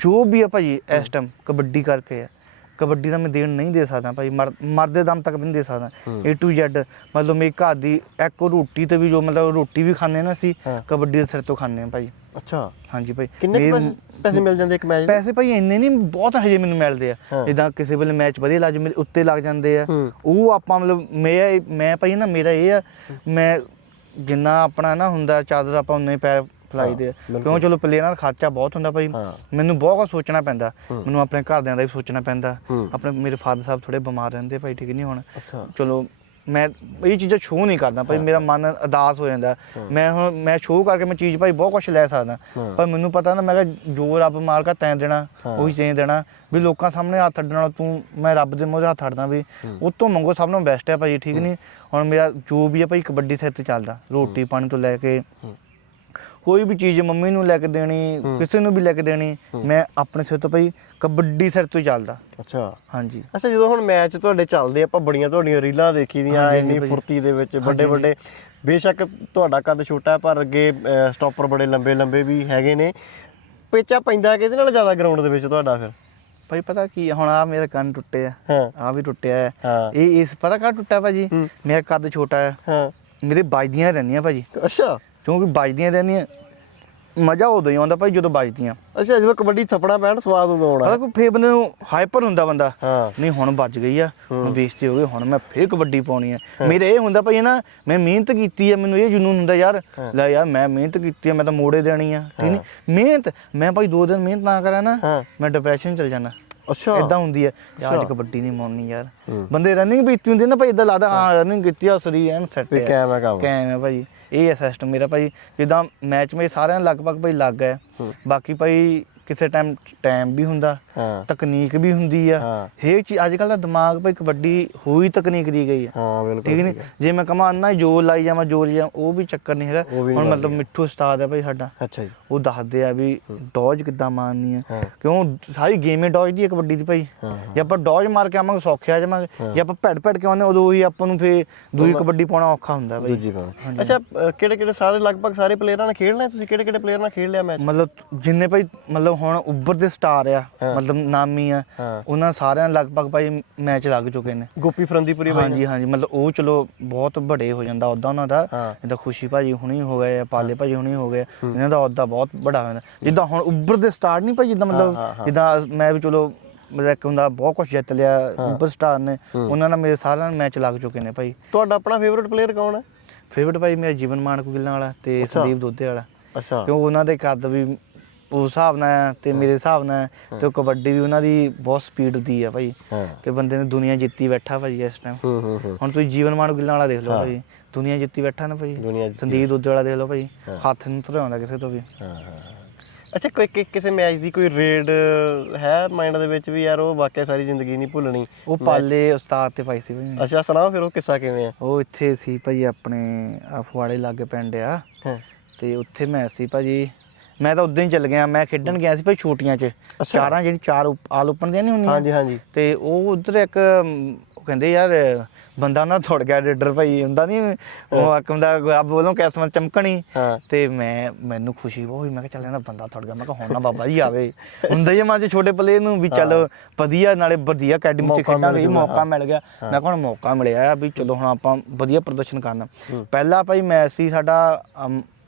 ਜੋ ਵੀ ਆ ਭਾਜੀ ਇਸ ਟਾਈਮ ਕਬੱਡੀ ਕਰਕੇ ਆ। ਕਬੱਡੀ ਦਾ ਮੈਂ ਦੇਣ ਨਹੀਂ ਦੇ ਸਕਦਾ ਭਾਈ ਮਰ ਮਰਦੇ ਦਮ ਤੱਕ ਵੀ ਨਹੀਂ ਦੇ ਸਕਦਾ। A to Z ਮਤਲਬ ਮੇਰੀ ਘਰ ਦੀ ਇੱਕ ਰੋਟੀ ਤੇ ਵੀ ਜੋ ਮਤਲਬ ਰੋਟੀ ਵੀ ਖਾਂਦੇ ਨਾ ਅਸੀਂ ਹਾਂ। ਕਬੱਡੀ ਦੇ ਸਿਰ ਤੋਂ ਖਾਂਦੇ ਆ ਭਾਈ ਅੱਛਾ ਹਾਂਜੀ ਭਾਈ ਕਿੰਨੇ ਕੁ ਮੇਰੀ- ਪੈਸੇ ਪੈਸੇ ਮਿਲ ਜਾਂਦੇ ਇੱਕ ਮੈਚ ਦੇ ਪੈਸੇ ਭਾਈ ਇੰਨੇ ਨਹੀਂ ਬਹੁਤ ਹਜੇ ਮੈਨੂੰ ਮਿਲਦੇ ਆ ਹਾਂ। ਜਿੱਦਾਂ ਕਿਸੇ ਵੇਲੇ ਮੈਚ ਵਧੀਆ ਲੱਗ ਮੇਰੇ ਉੱਤੇ ਲੱਗ ਜਾਂਦੇ ਆ ਹੂੰ। ਉਹ ਆਪਾਂ ਮਤਲਬ ਮੈਂ ਮੈਂ ਭਾਈ ਨਾ ਮੇਰਾ ਇਹ ਆ ਮੈਂ ਜਿੰਨਾ ਆਪਣਾ ਨਾ ਹੁੰਦਾ ਚਾਦਰ ਆਪਾਂ ਉਨੇ ਪੈਰ ਫਲਾਈਦੇ ਆ। ਕਿਉਂ ਚਲੋ ਪਲੇਅਰਾਂ ਦਾ ਖਰਚਾ ਬਹੁਤ ਹੁੰਦਾ ਭਾਈ। ਮੈਨੂੰ ਬਹੁਤ ਕੁਝ ਸੋਚਣਾ ਪੈਂਦਾ। ਮੈਨੂੰ ਆਪਣੇ ਘਰਦਿਆਂ ਦਾ ਵੀ ਸੋਚਣਾ ਪੈਂਦਾ। ਆਪਣੇ ਮੇਰੇ ਫਾਦਰ ਸਾਹਿਬ ਥੋੜੇ ਬਿਮਾਰ ਰਹਿੰਦੇ ਭਾਈ ਠੀਕ ਨਹੀਂ ਹੁਣ। ਚਲੋ ਮੈਂ ਇਹ ਚੀਜ਼ਾਂ ਸ਼ੋਅ ਨਹੀਂ ਕਰਦਾ ਭਾਈ ਮੇਰਾ ਮਨ ਅਦਾਸ ਹੋ ਜਾਂਦਾ। ਮੈਂ ਹੁਣ ਮੈਂ ਸ਼ੋਅ ਕਰਕੇ ਮੈਂ ਚੀਜ਼ ਭਾਈ ਬਹੁਤ ਕੁਝ ਲੈ ਸਕਦਾ। ਪਰ ਮੈਨੂੰ ਪਤਾ ਨਾ ਮੈਂ ਕਿਹਾ ਜੋ ਰੱਬ ਮਾਲਕਾ ਤੈਂ ਦੇਣਾ। ਉਹੀ ਚੇਂਜ ਦੇਣਾ। ਵੀ ਲੋਕਾਂ ਸਾਹਮਣੇ ਹੱਥ ਅੱਡਣ ਨਾਲ ਤੂੰ ਮੈਂ ਰੱਬ ਦੇ ਮੂਹਰੇ ਹੱਥ ਅੱਡਦਾ ਵੀ ਉਹ ਤੋਂ ਮੰਗੋ ਸਭ ਨੂੰ ਬੈਸਟ ਹੈ ਭਾਈ ਠੀਕ ਨਹੀਂ? ਹੁਣ ਮੇਰਾ ਜੋ ਵੀ ਹੈ ਭਾਈ ਕਬੱਡੀ ਸਿਰ ਤੇ ਚੱਲਦਾ। ਰੋਟੀ ਪਾਣੀ ਤੋਂ ਲੈ ਕੇ। ਕੋਈ ਵੀ ਚੀਜ਼ ਮੰਮੀ ਨੂੰ ਲੈ ਕੇ ਦੇਣੀ। ਕਿਸੇ ਨੂੰ ਵੀ ਲੈ ਕੇ ਦੇਣੀ ਮੈਂ ਆਪਣੇ ਸਿਰ ਤੋਂ ਭਾਈ ਕਬੱਡੀ ਸਿਰ ਤੋਂ ਹੀ ਚੱਲਦਾ। ਅੱਛਾ। ਹਾਂਜੀ। ਅੱਛਾ ਜਦੋਂ ਹੁਣ ਮੈਚ ਤੁਹਾਡੇ ਚੱਲਦੇ ਆਪਾਂ ਬੜੀਆਂ ਤੁਹਾਡੀਆਂ ਰੀਲਾਂ ਦੇਖੀ ਦੀਆਂ ਹਾਂਜੀ, ਇੰਨੀ। ਫੁਰਤੀ ਦੇ ਵਿੱਚ ਵੱਡੇ ਵੱਡੇ। ਬੇਸ਼ੱਕ ਤੁਹਾਡਾ ਕੱਦ ਛੋਟਾ ਪਰ ਅੱਗੇ ਸਟਾਪਰ ਬੜੇ ਲੰਬੇ ਲੰਬੇ ਵੀ ਹੈਗੇ ਨੇ। ਪੇਚਾ ਪੈਂਦਾ ਕਿਹਦੇ ਨਾਲ ਜ਼ਿਆਦਾ ਗਰਾਊਂਡ ਦੇ ਵਿੱਚ ਤੁਹਾਡਾ ਫਿਰ? ਭਾਈ ਪਤਾ ਕੀ ਆ, ਹੁਣ ਆ ਮੇਰੇ ਕੰਨ ਟੁੱਟੇ ਆ। ਆ ਵੀ ਟੁੱਟਿਆ ਇਹ ਇਸ ਪਤਾ ਕਾ ਟੁੱਟਾ ਭਾਜੀ। ਮੇਰਾ ਕੱਦ ਛੋਟਾ ਹੈ। ਹਾਂ। ਮੇਰੇ ਵੱਜਦੀਆਂ ਰਹਿੰਦੀਆਂ ਭਾਜੀ। ਅੱਛਾ। ਕਿਉਂਕਿ ਵੱਜਦੀਆਂ ਰਹਿੰਦੀਆਂ ਮਜ਼ਾ ਉਦੋਂ ਹੀ ਆਉਂਦਾ ਭਾਈ ਜਦੋਂ ਵੱਜਦੀਆਂ। ਅੱਛਾ ਜਦੋਂ ਕਬੱਡੀ ਥੱਪੜਾ ਪੈਣ ਸਵਾਦ ਉਦੋਂ ਆਉਣਾ। ਪਤਾ ਕੋਈ ਫੇਰ ਬੰਦੇ ਨੂੰ ਹਾਈਪਰ ਹੁੰਦਾ ਬੰਦਾ ਹਾਂ। ਨਹੀਂ ਹੁਣ ਵੱਜ ਗਈ ਆ ਹੁਣ ਹੂੰ। ਬੇਇੱਜ਼ਤੀ ਹੋ ਗਈ ਹੁਣ ਮੈਂ ਫੇਰ ਕਬੱਡੀ ਪਾਉਣੀ ਆ। ਮੇਰੇ ਇਹ ਹੁੰਦਾ ਭਾਈ ਨਾ ਮੈਂ ਮਿਹਨਤ ਕੀਤੀ ਆ ਮੈਨੂੰ ਇਹ ਜਨੂਨ ਹੁੰਦਾ ਯਾਰ। ਲੈ ਯਾਰ ਮੈਂ ਮਿਹਨਤ ਕੀਤੀ ਆ ਮੈਂ ਤਾਂ ਮੋੜੇ ਦੇਣੀ ਆ ਠੀਕ ਨਹੀਂ ਮਿਹਨਤ ਮੈਂ ਭਾਈ ਦੋ ਦਿਨ ਮਿਹਨਤ ਨਾ ਕਰਾਂ ਨਾ ਮੈਂ ਡਿਪਰੈਸ਼ਨ ਚਲ ਜਾਣਾ। ਅੱਛਾ। ਇਦਾਂ ਹੁੰਦੀ ਹੈ ਯਾਰ ਅੱਜ। ਕਬੱਡੀ ਨਹੀਂ ਮਾਰਨੀ ਯਾਰ। ਬੰਦੇ ਰਨਿੰਗ ਵੀ ਹੁੰਦੀ ਨਾ ਭਾਈ ਇਦਾਂ ਲੱਗਦਾ ਹਾਂ। ਰਨਿੰਗ ਕੀਤੀ ਆ ਸਰੀ ਐਨ ਸੈੱਟ ਹੈ ਕੈਮ ਹੈ ਭਾਈ? ਇਹ ਹੈ ਸਿਸਟਮ ਮੇਰਾ ਭਾਈ ਜਿੱਦਾਂ ਮੈਚ ਮੇ ਸਾਰਿਆਂ ਨੂੰ ਲਗਭਗ ਭਾਈ ਲੱਗ ਹੂੰ। ਬਾਕੀ ਭਾਈ ਕਿਸੇ ਟਾਈਮ ਟਾਈਮ ਵੀ ਹੁੰਦਾ ਹਾਂ। ਤਕਨੀਕ ਵੀ ਹੁੰਦੀ ਆ। ਹਾਂ। ਚੀਜ਼ ਅੱਜ ਕੱਲ ਦਾ ਦਿਮਾਗ ਭਾਈ ਕਬੱਡੀ ਹੋਈ ਤਕਨੀਕ ਦੀ ਗਈ ਆ। ਹਾਂ ਬਿਲਕੁਲ ਠੀਕ ਨਹੀਂ। ਜੇ ਮੈਂ ਕਹਾਂ ਅੰਨਾ ਜੋਰ ਲਾਈ ਜਾਵਾਂ ਜੋਰ ਜਾਂ ਉਹ ਵੀ ਚੱਕਰ ਨਹੀਂ ਹੈਗਾ। ਉਹ ਵੀ ਹੁਣ ਮਤਲਬ ਮਿੱਠੂ ਉਸਤਾਦ ਹੈ ਭਾਈ ਸਾਡਾ। ਅੱਛਾ ਜੀ। ਉਹ ਦੱਸਦੇ ਆ ਵੀ ਡੌਜ ਕਿੱਦਾਂ ਮਾਰਨੀ ਆ। ਹਾਂ। ਕਿਉਂ? ਸਾਰੀ ਗੇਮ ਹੀ ਡੌਜ ਦੀ ਹੈ ਕਬੱਡੀ ਦੀ ਭਾਈ। ਹਾਂ ਜੇ ਆਪਾਂ ਡੌਜ ਮਾਰ ਕੇ ਆਵਾਂਗੇ ਸੌਖੇ ਆ ਜਾਵਾਂਗੇ। ਜੇ ਆਪਾਂ ਭੜ ਭੜ ਕੇ ਆਉਂਦੇ ਉਦੋਂ ਹੀ ਆਪਾਂ ਨੂੰ ਫੇ ਦੂਜੀ ਕਬੱਡੀ ਪਾਉਣਾ ਔਖਾ ਹੁੰਦਾ ਭਾਈ। ਦੂਜੀ ਪਾਉਣ ਅੱਛਾ ਕਿਹੜੇ ਕਿਹੜੇ ਸਾਰੇ ਲਗਭਗ ਸਾਰੇ ਪਲੇਅਰਾਂ ਨੇ ਖੇਡ ਲਿਆ ਤੁਸੀਂ? ਕਿਹੜੇ ਕਿਹੜੇ ਪਲੇਅਰ ਨਾਲ ਖੇਡ ਲਿਆ ਮੈਚ ਮਤਲਬ ਜਿੰਨੇ ਭਾਈ ਮਤਲਬ ਹੁਣ ਉੱਭਰ ਦੇ ਸਟਾਰ ਆ। ਮਤਲਬ ਨਾਮੀ ਆ। ਹਾਂ। ਉਹਨਾਂ ਸਾਰਿਆਂ ਲਗਭਗ ਭਾਈ ਮੈਚ ਲੱਗ ਚੁੱਕੇ ਨੇ। ਗੋਪੀ ਫਰੰਦੀਪੁਰੀ ਬਾਈ ਹਾਂਜੀ ਹਾਂਜੀ ਮਤਲਬ ਉਹ ਚਲੋ ਬਹੁਤ ਵੱਡੇ ਹੋ ਜਾਂਦਾ ਉਹਦਾ ਉਹਨਾਂ ਦਾ। ਹਾਂ। ਜਿੱਦਾਂ ਖੁਸ਼ੀ ਭਾਜੀ ਹੁਣੀ ਹੋ ਗਏ ਆ ਪਾਲੇ ਭਾਜੀ ਹੁਣੀ ਹੋ ਗਏ। ਇਹਨਾਂ ਦਾ ਅਹੁਦਾ ਬਹੁਤ ਵੱਡਾ ਹੋ ਜਾਂਦਾ ਜਿੱਦਾਂ ਹੁਣ ਉੱਭਰ ਦੇ ਸਟਾਰ ਨਹੀਂ ਭਾਈ ਜਿੱਦਾਂ ਹਾਂ, ਮਤਲਬ ਹਾਂ। ਜਿੱਦਾਂ ਮੈਂ ਵੀ ਚਲੋ ਮਤਲਬ ਇੱਕ ਹੁੰਦਾ ਬਹੁਤ ਕੁਝ ਜਿੱਤ ਲਿਆ ਉੱਭਰ ਸਟਾਰ ਨੇ। ਉਹਨਾਂ ਨਾਲ ਮੇਰੇ ਸਾਰਿਆਂ ਨਾਲ ਮੈਚ ਲੱਗ ਚੁੱਕੇ ਨੇ ਭਾਈ। ਤੁਹਾਡਾ ਆਪਣਾ ਫੇਵਰਿਟ ਪਲੇਅਰ ਕੌਣ ਹੈ? ਫੇਵਰਟ ਭਾਈ ਮੇਰਾ ਜੀਵਨ ਮਾਨ ਕੁਗਿੱਲਾਂ ਵਾਲਾ ਤੇ ਅੱਛਾ। ਸੰਦੀਪ ਦੋਦੇ ਵਾਲਾ। ਅੱਛਾ। ਕਿਉਂ ਉਹਨਾਂ ਦੇ ਕੱਦ ਵੀ ਉਸ ਹਿਸਾਬ ਨਾਲ ਤੇ ਮੇਰੇ ਹਿਸਾਬ ਨਾਲ ਤੇ ਕਬੱਡੀ ਵੀ ਉਹਨਾਂ ਦੀ ਬਹੁਤ ਸਪੀਡ ਦੀ ਆ ਭਾਈ। ਹਾਂ। ਤੇ ਬੰਦੇ ਨੇ ਦੁਨੀਆ ਜਿੱਤੀ ਬੈਠਾ ਭਾਈ ਇਸ ਟਾਈਮ ਹੂੰ ਹੂੰ ਹੂੰ। ਹੁਣ ਤੁਸੀਂ ਜੀਵਨ ਮਾਨ ਗਿੱਲਾਂ ਵਾਲਾ ਦੇਖ ਲਓ। ਭਾਈ। ਦੁਨੀਆ ਜਿੱਤੀ ਬੈਠਾ ਨਾ ਭਾਈ। ਦੁਨੀਆ ਜਿੱਤੀ ਸੰਦੀਪ ਦੁੱਧ ਵਾਲਾ ਦੇਖ ਲਓ ਭਾਈ। ਹੱਥ ਨਹੀਂ ਧਰਿਆਉਂਦਾ ਕਿਸੇ ਤੋਂ ਵੀ। ਹਾਂ ਹਾਂ। ਅੱਛਾ ਕੋਈ ਕਿ- ਕਿਸੇ ਮੈਚ ਦੀ ਕੋਈ ਰੇਡ ਹੈ ਮਾਈਂਡ ਦੇ ਵਿੱਚ ਵੀ ਯਾਰ ਉਹ ਵਾਕਿਆ ਸਾਰੀ ਜ਼ਿੰਦਗੀ ਨਹੀਂ ਭੁੱਲਣੀ। ਉਹ ਪਾਲੇ ਉਸਤਾਦ ਤੇ ਪਾਈ ਸੀ ਭਾਈ। ਅੱਛਾ ਸੁਣਾਓ ਫਿਰ ਉਹ ਕਿੱਸਾ ਕਿਵੇਂ ਆ? ਉਹ ਇੱਥੇ ਸੀ ਭਾਈ ਆਪਣੇ ਆ ਫੁਆੜੇ ਲਾਗੇ ਪਿੰਡ ਆ। ਹਾਂ। ਤੇ ਉੱਥੇ ਮੈਚ ਸੀ ਭਾਜੀ ਮੈਂ ਤਾਂ ਉਦੋਂ ਹੀ ਚੱਲ ਗਿਆ ਮੈਂ ਖੇਡਣ ਗਿਆ ਸੀ ਭਾਈ ਛੋਟੀਆਂ 'ਚ। ਚਾਰਾਂ ਜਿਹੜੀ ਚਾਰ ਆਲ ਓਪਨ ਦੀਆਂ ਨਹੀਂ ਹੁੰਦੀਆਂ? ਹਾਂਜੀ ਹਾਂਜੀ। ਤੇ ਉਹ ਉਧਰ ਇੱਕ ਉਹ ਕਹਿੰਦੇ ਯਾਰ ਬੰਦਾ ਨਾ ਥੋੜ ਗਿਆ ਰੇਡਰ ਭਾਈ ਹੁੰਦਾ ਨਹੀਂ ਉਹ ਆਕਮ ਦਾ ਰੱਬ ਵੱਲੋਂ ਕਿਸਮਤ ਚਮਕਣੀ। ਤੇ ਮੈਂ ਮੈਨੂੰ ਖੁਸ਼ੀ ਹੋਈ ਮੈਂ ਕਿਹਾ ਚੱਲ ਇਹਦਾ ਬੰਦਾ ਥੋੜ ਗਿਆ। ਮੈਂ ਕਿਹਾ ਹੁਣ ਨਾ ਬਾਬਾ ਜੀ ਆਵੇ। ਹੁੰਦਾ ਹੀ ਮਨ ਚ ਛੋਟੇ ਪਲੇ ਨੂੰ ਵੀ ਚੱਲ ਵਧੀਆ ਨਾਲੇ ਵਧੀਆ ਅਕੈਡਮੀ ਚ ਖੇਡਾਂਗੇ ਮੌਕਾ। ਮਿਲ ਗਿਆ। ਮੈਂ ਕਿਹਾ ਹੁਣ ਮੌਕਾ ਮਿਲਿਆ ਆ ਵੀ ਚਲੋ ਹੁਣ ਆਪਾਂ ਵਧੀਆ ਪ੍ਰਦਰਸ਼ਨ ਕਰਨਾ। ਪਹਿਲਾ ਭਾਈ ਮੈਚ ਸੀ ਸਾਡਾ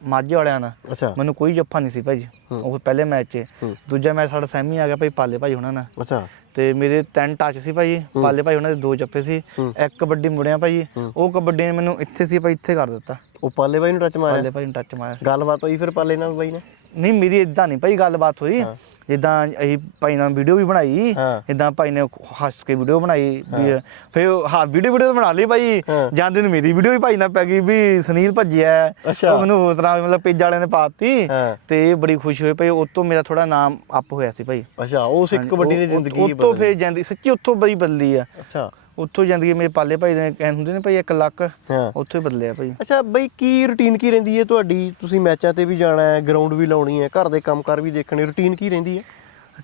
ਮਾਝੇ ਵਾਲਿਆਂ ਨਾਲ ਅੱਛਾ ਮੈਨੂੰ ਕੋਈ ਜੱਫਾ ਨਹੀਂ ਸੀ ਭਾਜੀ। ਉਹ ਪਹਿਲੇ ਮੈਚ 'ਚ। ਦੂਜਾ ਮੈਚ ਸਾਡਾ ਸੈਮੀ ਆ ਗਿਆ ਭਾਈ ਪਾਲੇ ਭਾਈ ਹੁਣਾਂ ਨਾਲ ਅੱਛਾ ਤੇ ਮੇਰੇ ਤਿੰਨ ਟੱਚ ਸੀ ਭਾਈ। ਪਾਲੇ ਭਾਈ ਉਹਨਾਂ ਦੇ ਦੋ ਜੱਫੇ ਸੀ। ਇੱਕ ਕਬੱਡੀ ਮੁੜਿਆ ਭਾਈ। ਉਹ ਕਬੱਡੀ ਨੇ ਮੈਨੂੰ ਇੱਥੇ ਸੀ ਭਾਈ ਇੱਥੇ ਕਰ ਦਿੱਤਾ ਉਹ ਪਾਲੇ ਬਾਈ ਨੂੰ ਟੱਚ ਪਾਲੇ ਮਾਰਿਆ ਭਾਈ ਨੂੰ ਟੱਚ ਮਾਰਿਆ। ਗੱਲਬਾਤ ਹੋਈ ਫਿਰ ਪਾਲੇ ਨਾਲ ਬਾਈ ਨੇ ਨਹੀਂ ਮੇਰੀ ਇਦਾਂ ਨਹੀਂ ਭਾਈ ਗੱਲਬਾਤ ਹੋਈ। ਜਿੱਦਾਂ ਅਸੀਂ ਭਾਈ ਨਾਲ ਵੀਡੀਓ ਵੀ ਬਣਾਈ ਹਾਂ। ਇਦਾਂ ਭਾਈ ਨੇ ਹੱਸ ਕੇ ਵੀਡੀਓ ਬਣਾਈ ਵੀ ਹਾਂ। ਫਿਰ ਉਹ ਹਾਂ ਵੀਡੀਓ ਵੀਡੀਓ ਬਣਾ ਲਈ ਭਾਈ ਹਾਂ। ਜਾਂਦੇ ਨੂੰ ਮੇਰੀ ਵੀਡੀਓ ਵੀ ਭਾਈ ਨਾਲ ਪੈ ਗਈ ਵੀ ਸੁਨੀਲ ਭੱਜਿਆ ਹੈ। ਅੱਛਾ। ਉਹ ਮੈਨੂੰ ਉਸ ਤਰ੍ਹਾਂ ਮਤਲਬ ਪੇਜ ਵਾਲਿਆਂ ਨੇ ਪਾਤੀ ਹਾਂ ਤੇ ਬੜੀ ਖੁਸ਼ੀ ਹੋਈ ਭਾਈ ਉਹ ਤੋਂ ਮੇਰਾ ਥੋੜਾ ਨਾਮ ਅਪ ਹੋਇਆ ਸੀ ਭਾਈ ਅੱਛਾ ਉਸ ਇੱਕ ਕਬੱਡੀ ਨੇ ਜ਼ਿੰਦਗੀ ਉਹ ਤੋਂ ਬਦਲ ਫਿਰ ਜਾਂਦੀ ਸੱਚੀ ਉੱਥੋਂ ਬੜੀ ਬਦਲੀ ਆ ਅੱਛਾ ਉੱਥੋਂ ਜ਼ਿੰਦਗੀ ਮੇਰੇ ਪਾਲੇ ਭਾਈ ਦੇ ਕਹਿੰਦੇ ਹੁੰਦੇ ਨੇ ਭਾਈ 1 ਲੱਖ ਹਾਂ। ਉੱਥੋਂ ਹੀ ਬਦਲਿਆ ਭਾਈ। ਅੱਛਾ ਬਈ ਕੀ ਰੁਟੀਨ ਕੀ ਰਹਿੰਦੀ ਹੈ ਤੁਹਾਡੀ? ਤੁਸੀਂ ਮੈਚਾਂ ਤੇ ਵੀ ਜਾਣਾ ਹੈ ਗਰਾਊਂਡ ਵੀ ਲਾਉਣੀ ਹੈ ਘਰ ਦੇ ਕੰਮਕਾਰ ਵੀ ਦੇਖਣੇ ਰੁਟੀਨ ਕੀ ਰਹਿੰਦੀ ਹੈ?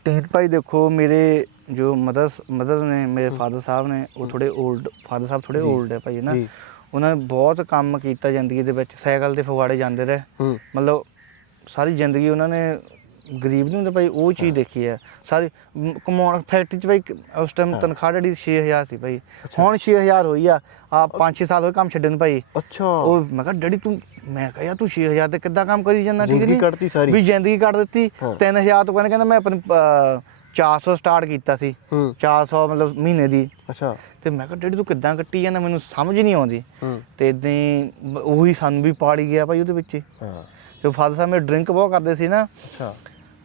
ਟੀਨ ਭਾਈ ਦੇਖੋ ਮੇਰੇ ਜੋ ਮਦਰ ਮਦਰ ਨੇ ਮੇਰੇ ਫਾਦਰ ਸਾਹਿਬ ਨੇ ਉਹ ਥੋੜੇ 올ਡ ਫਾਦਰ ਸਾਹਿਬ ਥੋੜੇ। 올ਡ ਹੈ ਭਾਈ ਨਾ? ਉਹਨਾਂ ਨੇ ਬਹੁਤ ਕੰਮ ਕੀਤਾ ਜ਼ਿੰਦਗੀ ਦੇ ਵਿੱਚ ਸਾਈਕਲ ਤੇ ਫਗਵਾੜੇ ਜਾਂਦੇ ਰਹੇ। ਮਤਲਬ ਸਾਰੀ ਜ਼ਿੰਦਗੀ ਉਹਨਾਂ ਨੇ ਗਰੀਬ ਨਹੀਂ ਹੁੰਦੇ ਭਾਈ ਉਹ ਚੀਜ਼ ਦੇਖੀ ਹੈ। ਸਾਰੀ ਕਮਾਉਣ ਫੈਕਟਰੀ ਚ ਭਾਈ ਉਸ ਟਾਈਮ। ਤਨਖਾਹ ਜਿਹੜੀ 6000 ਸੀ ਭਾਈ। ਹੁਣ 6000 ਹੋਈ ਆ ਆ 5-6 ਸਾਲ ਹੋਏ ਕੰਮ ਛੱਡਣ ਭਾਈ। ਅੱਛਾ। ਉਹ ਮੈਂ ਕਿਹਾ ਡੈਡੀ ਤੂੰ ਮੈਂ ਕਿਹਾ ਯਾਰ ਤੂੰ 6000 ਤੇ ਕਿੱਦਾਂ ਕੰਮ ਕਰੀ ਜਾਂਦਾ ਠੀਕ ਨਹੀਂ ਕੱਢਤੀ ਸਾਰੀ। ਵੀ ਜ਼ਿੰਦਗੀ ਕੱਢ ਦਿੱਤੀ। ਹਾਂ। 3000 ਤੋਂ ਕਹਿੰਦਾ ਕਹਿੰਦਾ ਮੈਂ ਆਪਣੀ ਅਹ, 400 ਸਟਾਰਟ ਕੀਤਾ ਸੀ। ਹੂੰ। 400 ਮਤਲਬ ਮਹੀਨੇ ਦੀ। ਅੱਛਾ। ਤੇ ਮੈਂ ਕਿਹਾ ਡੈਡੀ ਤੂੰ ਕਿੱਦਾਂ ਕੱਟੀ ਜਾਂਦਾ? ਮੈਨੂੰ ਸਮਝ ਨਹੀਂ ਆਉਂਦੀ। ਤੇ ਇਦਾਂ ਉਹੀ ਸਾਨੂੰ ਵੀ ਪਾੜੀ ਗਿਆ ਭਾਈ ਉਹਦੇ ਵਿੱਚ। ਹੀ। ਹਾਂ ਜੋ ਫਾਦਰ ਸਾਹਿਬ ਮੇਰੇ ਡਰਿੰਕ ਬਹੁਤ ਕਰਦੇ ਸੀ ਨਾ। ਅੱਛਾ।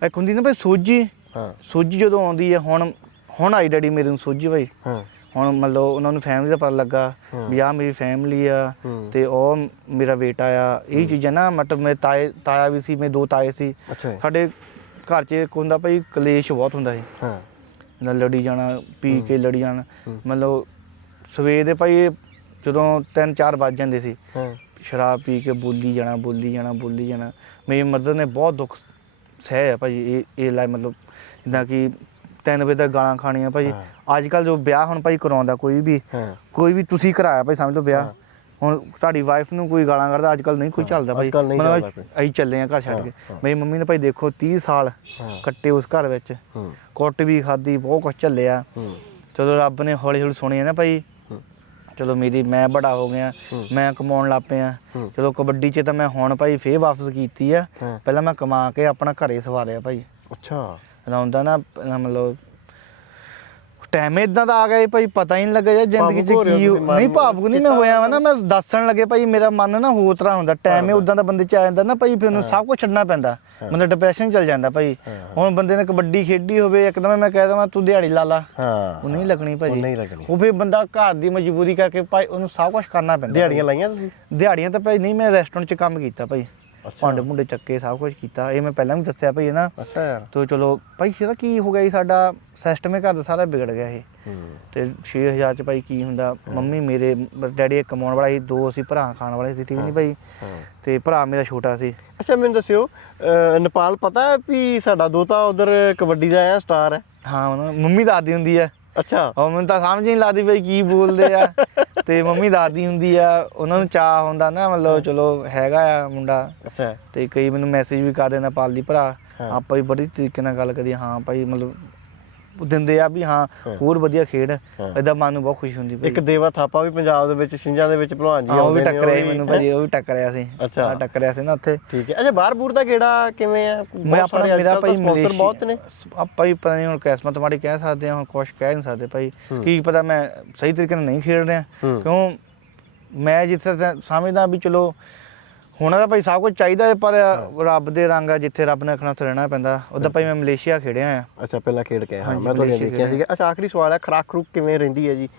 ਇੱਕ ਹੁੰਦੀ ਨਾ ਭਾਈ ਸੋਜੀ ਹਾਂ। ਸੋਜੀ ਜਦੋਂ ਆਉਂਦੀ ਹੈ ਹੁਣ ਹੁਣ ਆਈ ਡੈਡੀ ਮੇਰੇ ਨੂੰ ਸੋਜੀ ਭਾਈ ਹਾਂ। ਹੁਣ ਮਤਲਬ ਉਹਨਾਂ ਨੂੰ ਫੈਮਿਲੀ ਦਾ ਪਤਾ ਲੱਗਾ। ਵੀ ਆ ਮੇਰੀ ਫੈਮਿਲੀ ਆ। ਤੇ ਉਹ ਮੇਰਾ ਬੇਟਾ ਆ। ਇਹ ਚੀਜ਼ਾਂ ਨਾ ਮਤਲਬ ਮੇਰੇ ਤਾਏ ਤਾਇਆ ਵੀ ਸੀ ਮੇਰੇ ਦੋ ਤਾਏ ਸੀ। ਸਾਡੇ ਘਰ 'ਚ ਇੱਕ ਹੁੰਦਾ ਭਾਈ ਕਲੇਸ਼ ਬਹੁਤ ਹੁੰਦਾ ਸੀ। ਹਾਂ। ਨਾ ਲੜੀ ਜਾਣਾ ਪੀ ਕੇ ਲੜੀ ਜਾਣਾ। ਮਤਲਬ ਸਵੇਰ ਦੇ ਭਾਈ ਜਦੋਂ 3-4 ਵੱਜ ਜਾਂਦੇ ਸੀ ਹਾਂ। ਸ਼ਰਾਬ ਪੀ ਕੇ ਬੋਲੀ ਜਾਣਾ ਬੋਲੀ ਜਾਣਾ ਬੋਲੀ ਜਾਣਾ। ਮੇਰੀ ਮਦਰ ਨੇ ਬਹੁਤ ਦੁੱਖ ਸਹਿ ਹੈ ਭਾਜੀ ਇਹ ਇਹ ਲਾਈ ਮਤਲਬ ਜਿੱਦਾਂ ਕਿ 3 ਵਜੇ ਤੱਕ ਗਾਲਾਂ ਖਾਣੀਆਂ ਭਾਜੀ। ਅੱਜ ਕੱਲ ਜੋ ਵਿਆਹ ਹੁਣ ਭਾਈ ਕਰਾਉਂਦਾ ਕੋਈ ਵੀ ਕੋਈ ਵੀ ਤੁਸੀਂ ਕਰਾਇਆ ਭਾਈ ਸਮਝ ਲਓ ਵਿਆਹ। ਹੁਣ ਤੁਹਾਡੀ ਵਾਈਫ ਨੂੰ ਕੋਈ ਗਾਲਾਂ ਕੱਢਦਾ ਅੱਜ ਕੱਲ ਨਹੀਂ ਕੋਈ ਚੱਲਦਾ ਭਾਈ ਮਤਲਬ। ਅਸੀਂ ਚੱਲੇ ਆ ਘਰ ਛੱਡ ਕੇ। ਮੇਰੀ ਮੰਮੀ ਨੇ ਭਾਈ ਦੇਖੋ 30 ਸਾਲ ਕੱਟੇ ਉਸ ਘਰ ਵਿੱਚ ਕੁੱਟ ਵੀ ਖਾਦੀ ਬਹੁਤ ਕੁਝ ਚੱਲਿਆ ਚਲੋ ਰੱਬ ਨੇ ਹੌਲੀ ਹੌਲੀ ਸੁਣੀ ਹੈ ਨਾ ਭਾਈ। ਚਲੋ ਮੇਰੀ ਮੈਂ ਬੜਾ ਹੋ ਗਿਆ। ਮੈਂ ਕਮਾਉਣ ਲੱਗ ਪਿਆ। ਚਲੋ ਕਬੱਡੀ 'ਚ ਤਾਂ ਮੈਂ ਹੁਣ ਭਾਈ ਫੇਰ ਵਾਪਸ ਕੀਤੀ ਆ। ਪਹਿਲਾਂ ਮੈਂ ਕਮਾ ਕੇ ਆਪਣਾ ਘਰੇ ਸਵਾਰਿਆ ਭਾਈ। ਅੱਛਾ। ਲਾਉਂਦਾ ਨਾ ਮਤਲਬ ਟਾਈਮ ਇਦਾਂ ਦਾ ਆ ਗਿਆ ਜੀ ਭਾਈ ਪਤਾ ਹੀ ਨਹੀਂ ਲੱਗਾ ਯਾਰ ਜ਼ਿੰਦਗੀ 'ਚ ਕੀ ਨਹੀਂ ਭਾਵੁਕ ਨਹੀਂ ਮੈਂ ਹੋਇਆ ਵਾ ਨਾ ਮੈਂ ਦੱਸਣ ਲੱਗੇ ਭਾਈ ਮੇਰਾ ਮਨ ਨਾ ਹੋਰ ਤਰ੍ਹਾਂ ਹੁੰਦਾ ਟਾਈਮ ਹੀ। ਉਦਾਂ ਦਾ ਬੰਦੇ 'ਚ ਆ ਜਾਂਦਾ ਨਾ ਭਾਈ ਫਿਰ ਉਹਨੂੰ। ਸਭ ਕੁਝ ਛੱਡਣਾ ਪੈਂਦਾ। ਮਤਲਬ ਡਿਪਰੈਸ਼ਨ ਚੱਲ ਜਾਂਦਾ ਭਾਈ। ਹੁਣ ਬੰਦੇ ਨੇ ਕਬੱਡੀ ਖੇਡੀ ਹੋਵੇ ਇੱਕਦਮ ਮੈਂ ਕਹਿ ਦਵਾਂ ਤੂੰ ਦਿਹਾੜੀ ਲਾ ਲਾ ਹਾਂ ਉਹ ਨਹੀਂ ਲੱਗਣੀ ਉਹ ਭਾਜੀ ਨਹੀਂ ਲੱਗਣੀ ਉਹ ਫਿਰ ਬੰਦਾ ਘਰ ਦੀ ਮਜਬੂਰੀ ਕਰਕੇ ਭਾਈ ਉਹਨੂੰ ਸਭ ਕੁਝ ਕਰਨਾ ਪੈਂਦਾ ਦਿਹਾੜੀਆਂ ਲਾਈਆਂ ਤੁਸੀਂ। ਦਿਹਾੜੀਆਂ ਤਾਂ ਭਾਈ ਨਹੀਂ ਮੈਂ ਰੈਸਟੋਰੈਂਟ 'ਚ ਕੰਮ ਕੀਤਾ ਭਾਈ ਭਾਂਡੇ ਭੁੰਡੇ ਚੱਕੇ ਸਭ ਕੁਝ ਕੀਤਾ। ਇਹ ਮੈਂ ਪਹਿਲਾਂ ਵੀ ਦੱਸਿਆ ਭਾਈ ਨਾ ਅੱਛਾ ਯਾਰ। ਤੋ ਚਲੋ ਭਾਈ ਇਹਦਾ ਕੀ ਹੋ ਗਿਆ ਜੀ? ਸਾਡਾ ਸਿਸਟਮ ਹੀ ਘਰ ਦਾ ਸਾਰਾ ਵਿਗੜ ਗਿਆ ਇਹ। ਹੂੰ। ਤੇ 6000 ਚ ਭਾਈ ਕੀ ਹੁੰਦਾ? ਮੰਮੀ ਮੇਰੇ ਡੈਡੀ ਇੱਕ ਕਮਾਉਣ ਵਾਲਾ ਸੀ ਦੋ ਅਸੀਂ ਭਰਾ ਖਾਣ ਵਾਲੇ ਸੀ ਠੀਕ ਨਹੀਂ ਭਾਈ? ਹਾਂ। ਤੇ ਭਰਾ ਮੇਰਾ ਛੋਟਾ ਸੀ। ਅੱਛਾ ਮੈਨੂੰ ਦੱਸਿਓ ਨੇਪਾਲ ਪਤਾ ਹੈ ਵੀ ਸਾਡਾ ਦੋਤਾ ਉਧਰ ਕਬੱਡੀ ਦਾ ਆ ਸਟਾਰ ਹੈ? ਹਾਂ ਮੰਮੀ ਦਾਦੀ ਹੁੰਦੀ ਆ ਅੱਛਾ। ਉਹ ਮੈਨੂੰ ਤਾਂ ਸਮਝ ਨਹੀਂ ਲੱਗਦੀ ਬਈ ਕੀ ਬੋਲਦੇ ਆ। ਤੇ ਮੰਮੀ ਦਾਦੀ ਹੁੰਦੀ ਆ ਉਹਨਾਂ ਨੂੰ ਚਾਹ ਹੁੰਦਾ ਨਾ ਮਤਲਬ ਚਲੋ ਹੈਗਾ ਆ ਮੁੰਡਾ। ਅੱਛਾ। ਤੇ ਕਈ ਮੈਨੂੰ ਮੈਸੇਜ ਵੀ ਕਰ ਦਿੰਦਾ ਪਾਲਦੀ ਭਰਾ। ਆਪਾਂ ਵੀ ਬੜੀ ਤਰੀਕੇ ਨਾਲ ਗੱਲ ਕਰੀ ਹਾਂ ਭਾਈ ਮਤਲਬ ਦਿੰਦੇ ਆ ਵੀ ਹਾਂ। ਹੋਰ ਵਧੀਆ ਖੇਡ। ਇਦਾਂ ਮਨ ਨੂੰ ਬਹੁਤ ਖੁਸ਼ੀ ਹੁੰਦੀ ਭਾਈ। ਇੱਕ ਦੇਵਾ ਥਾਪਾ ਵੀ ਪੰਜਾਬ ਦੇ ਵਿੱਚ ਛਿੰਜਾਂ ਦੇ ਵਿੱਚ ਭਲਵਾਨ ਜੀ ਹਾਂ ਉਹ ਵੀ ਆਉਂਦੇ ਨੇ, ਟੱਕਰਿਆ ਸੀ ਵੀ- ਮੈਨੂੰ ਭਾਜੀ ਉਹ ਵੀ ਟੱਕਰਿਆ ਸੀ। ਅੱਛਾ। ਹਾਂ, ਟੱਕਰਿਆ ਸੀ ਨਾ ਉੱਥੇ। ਠੀਕ ਹੈ। ਅੱਛਾ ਬਾਹਰ ਬੂਰ ਦਾ ਕਿਹੜਾ ਕਿਵੇਂ ਆ ਮੈਂ ਆਪਣਾ ਮੇਰਾ ਭਾਈ ਸਪਾਂਸਰ ਬਹੁਤ ਨੇ। ਆਪਾਂ ਹੀ ਪਤਾ ਨਹੀਂ ਹੁਣ ਕਿਸਮਤ ਮਾੜੀ ਕਹਿ ਸਕਦੇ ਹਾਂ ਹੁਣ ਕੁਛ ਕਹਿ ਨਹੀਂ ਸਕਦੇ ਭਾਈ। ਕੀ ਪਤਾ ਮੈਂ ਸਹੀ ਤਰੀਕੇ ਨਾਲ ਨਹੀਂ ਖੇਡ ਰਿਹਾ। ਹੂੰ। ਕਿਉਂ? ਮੈਂ ਜਿੱਥੇ ਸਮਝਦਾ ਵੀ ਚਲੋ ਹੋਣਾ ਤਾਂ ਭਾਈ ਸਭ ਕੁਝ ਚਾਹੀਦਾ ਹੈ ਪਰ ਰੱਬ ਦੇ ਰੰਗ ਆ ਜਿੱਥੇ ਰੱਬ ਨੇ ਰੱਖਣਾ ਉੱਥੇ ਰਹਿਣਾ ਪੈਂਦਾ। ਉਹਦਾ ਭਾਈ ਮੈਂ ਮਲੇਸ਼ੀਆ ਖੇਡਿਆ ਆ। ਅੱਛਾ ਪਹਿਲਾਂ ਖੇਡ ਕੇ ਹਾਂ ਮੈਂ ਤੁਹਾਨੂੰ ਦੇਖਿਆ ਸੀਗਾ। ਅੱਛਾ ਆਖਰੀ ਸਵਾਲ ਹੈ ਖਰਾਕ ਖਰੂਕ ਕਿਵੇਂ ਰਹਿੰਦੀ ਹੈ ਜੀ?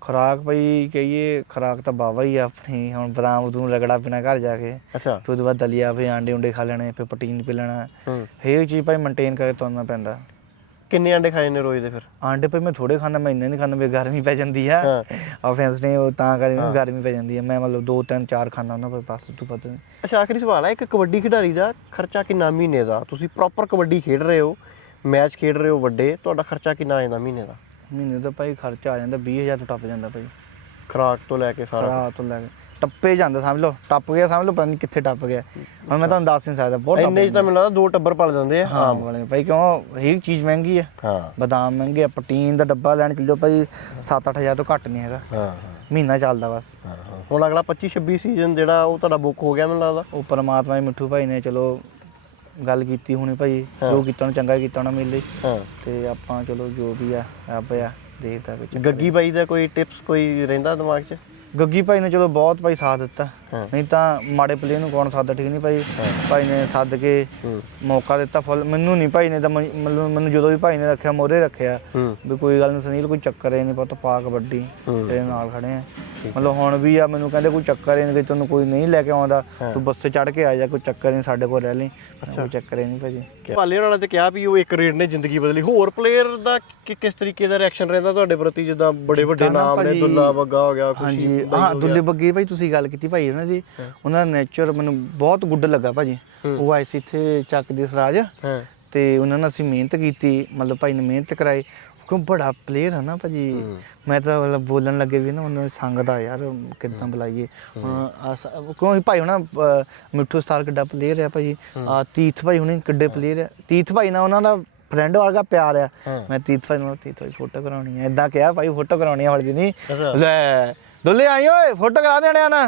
ਖੁਰਾਕ ਭਾਈ ਕਹੀਏ ਖੁਰਾਕ ਤਾਂ ਬਾਵਾ ਹੀ ਆ ਆਪਣੀ। ਹੁਣ ਬਦਾਮ ਬਦੂਮ ਰਗੜਾ ਪੀਣਾ ਘਰ ਜਾ ਕੇ। ਅੱਛਾ। ਫਿਰ ਉਹਦੇ ਬਾਅਦ ਦਲੀਆ ਫਿਰ ਆਂਡੇ ਉਂਡੇ ਖਾ ਲੈਣੇ ਫਿਰ ਪ੍ਰੋਟੀਨ ਪੀ ਲੈਣਾ। ਹੂੰ। ਇਹ ਚੀਜ਼ ਭਾਈ ਮੇਨਟੇਨ ਕਰਕੇ ਤੁਰਨਾ ਪੈਂਦਾ। ਕਿੰਨੇ ਅੰਡੇ ਖਾਏ ਨੇ ਰੋਜ਼ ਦੇ ਫਿਰ? ਆਂਡੇ ਭਾਈ ਮੈਂ ਥੋੜੇ ਖਾਂਦਾ ਮੈਂ ਇੰਨੇ ਨਹੀਂ ਖਾਂਦਾ ਵੀ ਗਰਮੀ ਪੈ ਜਾਂਦੀ ਆ। ਹਾਂ। ਆਫੈਂਸ ਨੇ ਉਹ ਤਾਂ ਕਰਕੇ ਹਾਂ। ਮੈਨੂੰ ਗਰਮੀ ਪੈ ਜਾਂਦੀ ਆ। ਮੈਂ ਮਤਲਬ 2 3 4 ਖਾਂਦਾ ਉਹਨਾਂ ਪਰ ਬਸ ਤੂੰ ਪਤਾ ਨਹੀਂ। ਅੱਛਾ ਆਖਰੀ ਸਵਾਲ ਹੈ ਇੱਕ ਕਬੱਡੀ ਖਿਡਾਰੀ ਦਾ ਖਰਚਾ ਕਿੰਨਾ ਮਹੀਨੇ ਦਾ? ਤੁਸੀਂ ਪ੍ਰੋਪਰ ਕਬੱਡੀ ਖੇਡ ਰਹੇ ਹੋ ਮੈਚ ਖੇਡ ਰਹੇ ਹੋ ਵੱਡੇ ਤੁਹਾਡਾ ਖਰਚਾ ਕਿੰਨਾ ਆ ਜਾਂਦਾ ਮਹੀਨੇ ਦਾ? ਮਹੀਨੇ ਦਾ ਭਾਈ ਖਰਚਾ ਆ ਜਾਂਦਾ 20000 ਤੋਂ ਟੱਪ ਜਾਂਦਾ ਭਾਈ। ਖਰਾਕ ਤੋਂ ਲੈ ਕੇ ਸਾਰਾ ਖਰਾ ਤੋਂ ਲੈ ਕੇ। ਟੱਪੇ ਜਾਂਦਾ ਸਮਝ ਲਓ ਟੱਪ ਗਿਆ ਸਮਝ ਲਓ ਪਤਾ ਨਹੀਂ ਕਿੱਥੇ ਟੱਪ ਗਿਆ। ਹੁਣ ਮੈਂ ਤੁਹਾਨੂੰ ਦੱਸ ਨਹੀਂ ਸਕਦਾ ਬਹੁਤ ਟੱਪ ਇੰਨੇ ਚ ਤਾਂ ਮੈਨੂੰ ਲੱਗਦਾ ਦੋ ਟੱਬਰ ਪਲ ਜਾਂਦੇ ਆ। ਹਾਂ ਵਾਲੇ ਭਾਈ ਕਿਉਂ ਹਰੇਕ ਚੀਜ਼ ਮਹਿੰਗੀ ਆ। ਹਾਂ। ਬਦਾਮ ਮਹਿੰਗੇ ਆ ਪ੍ਰੋਟੀਨ ਦਾ ਡੱਬਾ ਲੈਣ ਚੱਲੋ ਭਾਈ 7-8000 ਤੋਂ ਘੱਟ ਨਹੀਂ ਹੈਗਾ। ਹਾਂ ਮਹੀਨਾ ਚੱਲਦਾ ਬਸ। ਹਾਂ ਹਾਂ। ਹੁਣ ਅਗਲਾ 25 26 ਸੀਜ਼ਨ ਜਿਹੜਾ ਉਹ ਤੁਹਾਡਾ ਬੁੱਕ ਹੋ ਗਿਆ ਮੈਨੂੰ ਲੱਗਦਾ। ਉਹ ਪਰਮਾਤਮਾ ਹੀ ਮਿੱਠੂ ਭਾਈ ਨੇ ਚਲੋ ਗੱਲ ਕੀਤੀ ਹੋਣੀ ਭਾਈ। ਜੋ ਕੀਤਾ ਉਹਨੇ ਚੰਗਾ ਕੀਤਾ ਮੇਰੇ ਲਈ ਹਾਂ। ਤੇ ਆਪਾਂ ਚਲੋ ਜੋ ਵੀ ਆ ਰੱਬ ਆ ਦੇਖਦਾ ਵਿੱਚ ਗੱਗੀ ਬਾਈ ਦਾ ਕੋਈ ਟਿਪਸ ਕੋਈ ਰਹਿੰਦਾ ਦਿਮਾਗ 'ਚ? ਗੱਗੀ ਭਾਈ ਨੇ ਚਲੋ ਬਹੁਤ ਭਾਈ ਸਾਥ ਦਿੱਤਾ। ਨਹੀਂ ਤਾਂ ਮਾੜੇ ਪਲੇਅਰ ਨੂੰ ਕੌਣ ਸਾਥਦਾ ਠੀਕ ਨਹੀਂ ਭਾਈ। ਭਾਈ ਨੇ ਸੱਦ ਕੇ ਮੌਕਾ ਦਿੱਤਾ ਫੁੱਲ। ਮੈਨੂੰ ਨਹੀਂ ਭਾਈ ਨੇ ਤਾਂ ਮਨ- ਮਤਲਬ ਮੈਨੂੰ ਜਦੋਂ ਵੀ ਭਾਈ ਨੇ ਰੱਖਿਆ ਮੋਰੇ ਰੱਖਿਆ ਵੀ ਕੋਈ ਗੱਲ ਨਹੀਂ ਸੁਨੀਲ ਕੋਈ ਚੱਕਰ ਹੀ ਨਹੀਂ ਪੁੱਤ ਪਾ ਕਬੱਡੀ। ਤੇਰੇ ਨਾਲ ਖੜੇ ਆ। ਮਤਲਬ ਹੁਣ ਵੀ ਆ ਮੈਨੂੰ ਕਹਿੰਦੇ ਕੋਈ ਚੱਕਰ ਹੀ ਨਹੀਂ ਕਿ ਤੈਨੂੰ ਕੋਈ ਨਹੀਂ ਲੈ ਕੇ ਆਉਂਦਾ। ਤੂੰ ਬੱਸੇ ਚੜ ਕੇ ਆ ਜਾ ਕੋਈ ਚੱਕਰ ਨਹੀਂ ਸਾਡੇ ਕੋਲ ਰਹਿ ਲਈ। ਕੋਈ ਚੱਕਰ ਹੀ ਨਹੀਂ ਭਾਜੀ ਪਾਲੇ ਉਹਨਾਂ ਨੇ ਕਿਹਾ ਵੀ ਉਹ ਇੱਕ ਰੇਡ ਨੇ ਜ਼ਿੰਦਗੀ ਬਦਲੀ। ਹੋਰ ਪਲੇਅਰ ਦਾ ਕਿਸ ਤਰੀਕੇ ਦਾ ਰਿਐਕਸ਼ਨ ਰਹਿੰਦਾ ਤੁਹਾਡੇ ਪ੍ਰਤੀ? ਜਿੱਦਾਂ ਬੜੇ ਵੱਡੇ ਨਾਮ ਨੇ ਦੁੱਲਾ ਬੱਗਾ ਹੋ ਗਿਆ ਖੁਸ਼ੀ ਹਾਂ ਦੁੱਲੇ। ਬੱਗੇ ਭਾਈ ਤੁਸੀਂ ਗੱਲ ਕੀਤੀ ਭਾਈ ਉਹਨਾਂ ਦੀ ਹਾਂ। ਉਹਨਾਂ ਦਾ ਨੇਚਰ ਮੈਨੂੰ ਬਹੁਤ ਗੁੱਡ ਲੱਗਾ ਭਾਜੀ। ਉਹ ਆਏ ਸੀ ਇੱਥੇ ਚੱਕ ਦੇ ਸਰਾਜ। ਹਾਂ। ਤੇ ਉਹਨਾਂ ਨਾਲ ਅਸੀਂ ਮਿਹਨਤ ਕੀਤੀ ਮਤਲਬ ਭਾਈ ਨੇ ਮਿਹਨਤ ਕਰਾਈ। ਕਿਉਂ ਬੜਾ ਪਲੇਅਰ ਹੈ ਨਾ ਭਾਜੀ। ਮੈਂ ਤਾਂ ਮਤਲਬ ਬੋਲਣ ਲੱਗੇ ਵੀ ਨਾ ਮੈਨੂੰ ਸੰਗਦਾ ਯਾਰ ਕਿੱਦਾਂ ਬੁਲਾਈਏ। ਕਿਉਂ ਭਾਈ ਹੁਣਾ ਮਿੱਠੂ ਸਟਾਰ ਕਿੱਡਾ ਪਲੇਅਰ ਆ ਭਾਜੀ। ਆ ਤੀਥ ਭਾਈ ਹੁਣੇ ਕਿੱਡੇ ਪਲੇਅਰ ਆ। ਤੀਥ ਭਾਈ ਨਾਲ ਉਹਨਾਂ ਦਾ ਫਰੈਂਡ ਵਰਗਾ ਪਿਆਰ ਆ। ਮੈਂ ਤੀਥ ਭਾਈ ਨਾਲ ਤੀਥ ਭਾਈ ਫੋਟੋ ਕਰਾਉਣੀ ਹੈ ਇਦਾਂ ਕਿਹਾ ਭਾਈ ਫੋਟੋ ਕਰਾਉਣੀ ਹੈ। ਹੌਲੀ ਨਹੀਂ ਲੈ ਦੁੱਲੇ ਆਈ ਓਏ ਫੋਟੋ ਕਰਾ ਦੇਣਿਆ ਨਾ।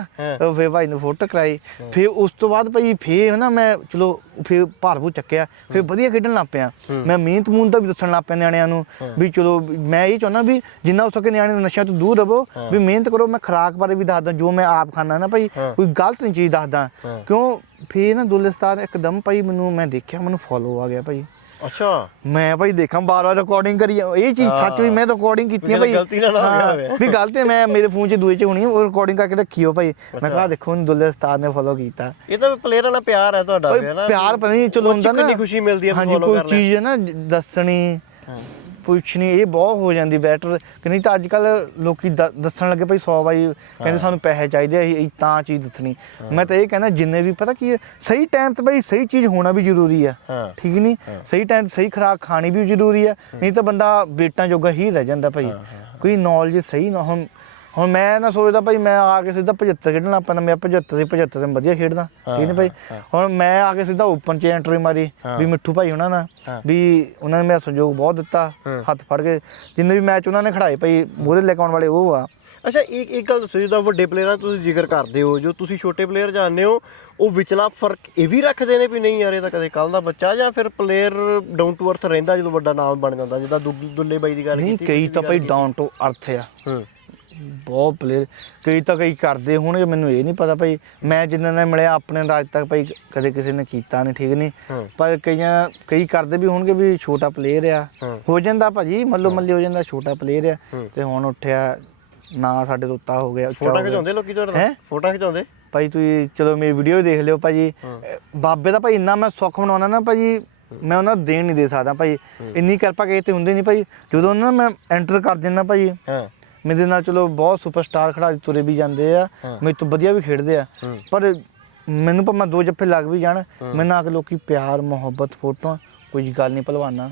ਉਹ ਫੇਰ ਭਾਈ ਨੂੰ ਫੋਟੋ ਕਰਾਈ ਫੇਰ ਉਸ ਤੋਂ ਬਾਅਦ ਭਾਈ ਫੇਰ ਨਾ ਮੈਂ ਚਲੋ ਫੇਰ ਭਾਰਪੂ ਚੱਕਿਆ ਫੇਰ ਵਧੀਆ ਖੇਡਣ ਲੱਗ ਪਿਆ। ਮੈਂ ਮਿਹਨਤ ਮੂਨ ਦਾ ਵੀ ਦੱਸਣ ਲੱਗ ਪਿਆ ਨਿਆਣਿਆਂ ਨੂੰ ਵੀ ਚਲੋ ਮੈਂ ਇਹ ਚਾਹੁੰਦਾ ਵੀ ਜਿੰਨਾ ਹੋ ਸਕੇ ਨਿਆਣੇ ਨੂੰ ਨਸ਼ਿਆਂ ਤੋਂ ਦੂਰ ਰਹੋ। ਵੀ ਮਿਹਨਤ ਕਰੋ ਮੈਂ ਖੁਰਾਕ ਬਾਰੇ ਵੀ ਦੱਸਦਾ ਜੋ ਮੈਂ ਆਪ ਖਾਣਾ ਨਾ ਭਾਈ। ਕੋਈ ਗਲਤ ਨਹੀਂ ਚੀਜ਼ ਦੱਸਦਾ। ਕਿਉਂ ਫੇਰ ਨਾ ਦੁੱਲਸਤਾਨ ਇੱਕਦਮ ਭਾਈ ਮੈਨੂੰ ਮੈਂ ਦੇਖਿਆ ਮੈਨੂੰ ਫੋਲੋ ਆ ਗਿਆ ਭਾਈ ਅੱਛਾ ਮੈਂ ਭਾਈ ਦੇਖਾਂ ਬਾਰ ਬਾਰ ਰਿਕਾਰਡਿੰਗ ਕਰੀ ਇਹ ਚੀਜ਼ ਸੱਚ ਵੀ ਮੈਂ ਰਿਕਾਰਡਿੰਗ ਕੀਤੀ ਹੈ ਭਾਈ ਗਲਤੀ ਨਾਲ ਹੋ ਗਿਆ ਹਾਂ, ਹੋਵੇ। ਵੀ ਗਲਤੀ ਹੈ, ਮੈਂ ਮੇਰੇ ਫੋਨ 'ਚ ਦੂਏ 'ਚ ਹੋਣੀ ਹੈ, ਉਹ ਰਿਕਾਰਡਿੰਗ ਕਰਕੇ ਰੱਖਿਓ ਭਾਈ ਮੈਂ। ਕਿਹਾ ਦੇਖੋ ਹੁਣ ਦੁੱਲੇ ਉਸਤਾਦ ਨੇ ਫੋਲੋ ਕੀਤਾ ਇਹ ਤਾਂ ਪਲੇਅਰਾਂ ਨਾਲ ਪਿਆਰ ਹੈ ਤੁਹਾਡਾ ਭਾਈ ਵੀ, ਹੈ ਨਾ ਪਿਆਰ ਪਤਾ ਨਹੀਂ ਚਲੋ ਹੁੰਦਾ ਨਾ ਕਿੰਨੀ ਖੁਸ਼ੀ ਮਿਲਦੀ ਹੈ ਹਾਂਜੀ follow ਕੋਈ ਕਰ ਲੈ। ਚੀਜ਼ ਹੈ ਨਾ ਜ- ਦੱਸਣੀ ਹਾਂ। ਪੁੱਛਣੀ ਇਹ ਬਹੁਤ ਹੋ ਜਾਂਦੀ ਬੈਟਰ ਕਿ ਨਹੀਂ ਤਾਂ ਅੱਜ ਕੱਲ ਲੋਕੀ ਦ- ਦੱਸਣ ਲੱਗੇ ਭਾਈ 100 ਵਾਰੀ ਕਹਿੰਦੇ ਸਾਨੂੰ ਪੈਸੇ ਚਾਹੀਦੇ ਆ ਅਸੀਂ ਤਾਂ ਚੀਜ਼ ਦੱਸਣੀ। ਮੈਂ ਤਾਂ ਇਹ ਕਹਿੰਦਾ ਜਿੰਨੇ ਵੀ ਪਤਾ ਕੀ ਹੈ ਸਹੀ ਟਾਈਮ ਤੇ ਭਾਈ ਸਹੀ ਚੀਜ਼ ਹੋਣਾ ਵੀ ਜ਼ਰੂਰੀ ਆ। ਹਾਂ। ਠੀਕ ਨਹੀਂ? ਸਹੀ ਟਾਈਮ ਸਹੀ ਖੁਰਾਕ ਖਾਣੀ ਵੀ ਜ਼ਰੂਰੀ ਹੈ। ਨਹੀਂ ਤਾਂ ਬੰਦਾ ਬੇਟਾਂ ਜੋਗਾ ਹੀ ਰਹਿ ਜਾਂਦਾ ਭਾਈ। ਕੋਈ ਨੌਲੇਜ ਸਹੀ ਨਾ ਹੁਣ ਹੁਣ ਮੈਂ ਨਾ ਸੋਚਦਾ ਭਾਈ ਮੈਂ ਆ ਕੇ ਸਿੱਧਾ 75 ਖੇਡਣਾ ਆਪਾਂ ਮੈਂ 75 ਸੀ 75 ਤੇ ਵਧੀਆ ਖੇਡਦਾ। ਠੀਕ ਨਹੀਂ ਭਾਈ? ਹੁਣ ਮੈਂ ਆ ਕੇ ਸਿੱਧਾ ਓਪਨ ਚ ਐਂਟਰੀ ਮਾਰੀ ਵੀ ਮਿੱਠੂ ਭਾਈ ਉਹਨਾਂ ਨਾਲ। ਵੀ ਉਹਨਾਂ ਨੇ ਮੇਰਾ ਸੰਯੋਗ ਬਹੁਤ ਦਿੱਤਾ। ਹੱਥ ਫੜ ਕੇ ਜਿੰਨੇ ਵੀ ਮੈਚ ਉਹਨਾਂ ਨੇ ਖੜਾਏ ਭਾਈ ਮੂਹਰੇ ਲੈ ਕੇ ਆਉਣ ਵਾਲੇ ਉਹ ਆ। ਅੱਛਾ ਇੱਕ ਇੱਕ ਗੱਲ ਦੱਸੋ ਜਿੱਦਾਂ ਵੱਡੇ ਪਲੇਅਰਾਂ ਤੁਸੀਂ ਜ਼ਿਕਰ ਕਰਦੇ ਹੋ ਜੋ ਤੁਸੀਂ ਛੋਟੇ ਪਲੇਅਰ ਜਾਣਦੇ ਹੋ ਉਹ ਵਿਚਲਾ ਫ਼ਰਕ ਇਹ ਵੀ ਰੱਖਦੇ ਨੇ ਵੀ ਨਹੀਂ ਯਾਰ ਇਹ ਤਾਂ ਕਦੇ ਕੱਲ ਦਾ ਬੱਚਾ ਜਾਂ ਫਿਰ ਪਲੇਅਰ ਡਾਊਨ ਟੂ ਅਰਥ ਰਹਿੰਦਾ ਜਦੋਂ ਵੱਡਾ ਨਾਮ ਬਣ ਜਾਂਦਾ ਜਿੱਦਾਂ ਦੁ- ਦੁੱਲੇ ਬਾਈ ਦੀ ਗੱਲ ਨਹੀਂ ਕੀਤੀ ਕਈ ਤੁਸੀਂ ਤਾਂ ਭਾਈ ਡਾਊਨ ਟੂ ਅਰਥ ਆ। ਬਹੁਤ ਪਲੇਅਰ ਕਈ ਤਾਂ ਕਈ ਕਰਦੇ ਹੋਣਗੇ ਮੈਨੂੰ ਇਹ ਨਹੀਂ ਪਤਾ ਭਾਈ। ਮੈਂ ਜਿੰਨਾਂ ਨਾਲ ਮਿਲਿਆ ਆਪਣੇ ਦਾ ਅੱਜ ਤੱਕ ਭਾਈ ਕਦੇ ਕਿਸੇ ਨੇ ਕੀਤਾ ਨਹੀਂ ਠੀਕ ਨਹੀਂ। ਹੂੰ। ਪਰ ਕਈਆਂ ਕਈ ਕਰਦੇ ਵੀ ਹੋਣਗੇ ਵੀ ਛੋਟਾ ਪਲੇਅਰ ਆ। ਹੂੰ। ਜਾਂਦਾ ਭਾਜੀ ਮੱਲੋ ਮੱਲੀ ਹੋ। ਜਾਂਦਾ ਛੋਟਾ ਪਲੇਅਰ ਆ। ਤੇ ਹੁਣ ਉੱਠਿਆ ਨਾ ਸਾਡੇ ਤੋਂ ਉੱਤਾ ਹੋ ਗਿਆ ਫੋਟੋ। ਖਿਚਾਉਂਦੇ ਲੋਕੀ ਤੁਹਾਡੇ ਫੋਟੋ ਖਿਚਾਉਂਦੇ? ਭਾਈ ਤੁਸੀਂ ਚਲੋ ਮੇਰੀ ਵੀਡੀਓ ਦੇਖ ਲਿਓ ਭਾਜੀ। ਬਾਬੇ ਦਾ ਭਾਈ ਇੰਨਾ ਮੈਂ ਸੁੱਖ ਬਣਾਉਣਾ ਨਾ ਭਾਜੀ ਮੈਂ ਉਹਨਾਂ ਨੂੰ ਦੇਣ ਨਹੀਂ ਦੇ ਸਕਦਾ ਭਾਈ। ਇੰਨੀ ਕਿਰਪਾ ਕਿਸੇ ਤੇ ਹੁੰਦੀ ਨਹੀਂ ਭਾਈ। ਜਦੋਂ ਨਾ ਮੈਂ ਐਂਟਰ ਕਰ ਦਿੰਦਾ ਭਾਈ। ਹਾਂ। ਮੇਰੇ ਨਾਲ ਚਲੋ ਬਹੁਤ ਸੁਪਰਸਟਾਰ ਖਿਡਾਰੀ ਤੁਰੇ ਵੀ ਜਾਂਦੇ ਆ। ਮੇਰੇ ਤੋਂ ਵਧੀਆ ਵੀ ਖੇਡਦੇ ਆ ਪਰ ਮੈਨੂੰ ਭਾਵੇਂ ਦੋ ਜੱਫੇ ਲੱਗ ਵੀ ਜਾਣ ਹਾਂ। ਮੈਨੂੰ ਆ ਕੇ ਲੋਕੀ ਪਿਆਰ ਮੁਹੱਬਤ ਫੋਟੋਆਂ ਕੋਈ ਗੱਲ ਨਹੀਂ ਭਲਵਾਨਾ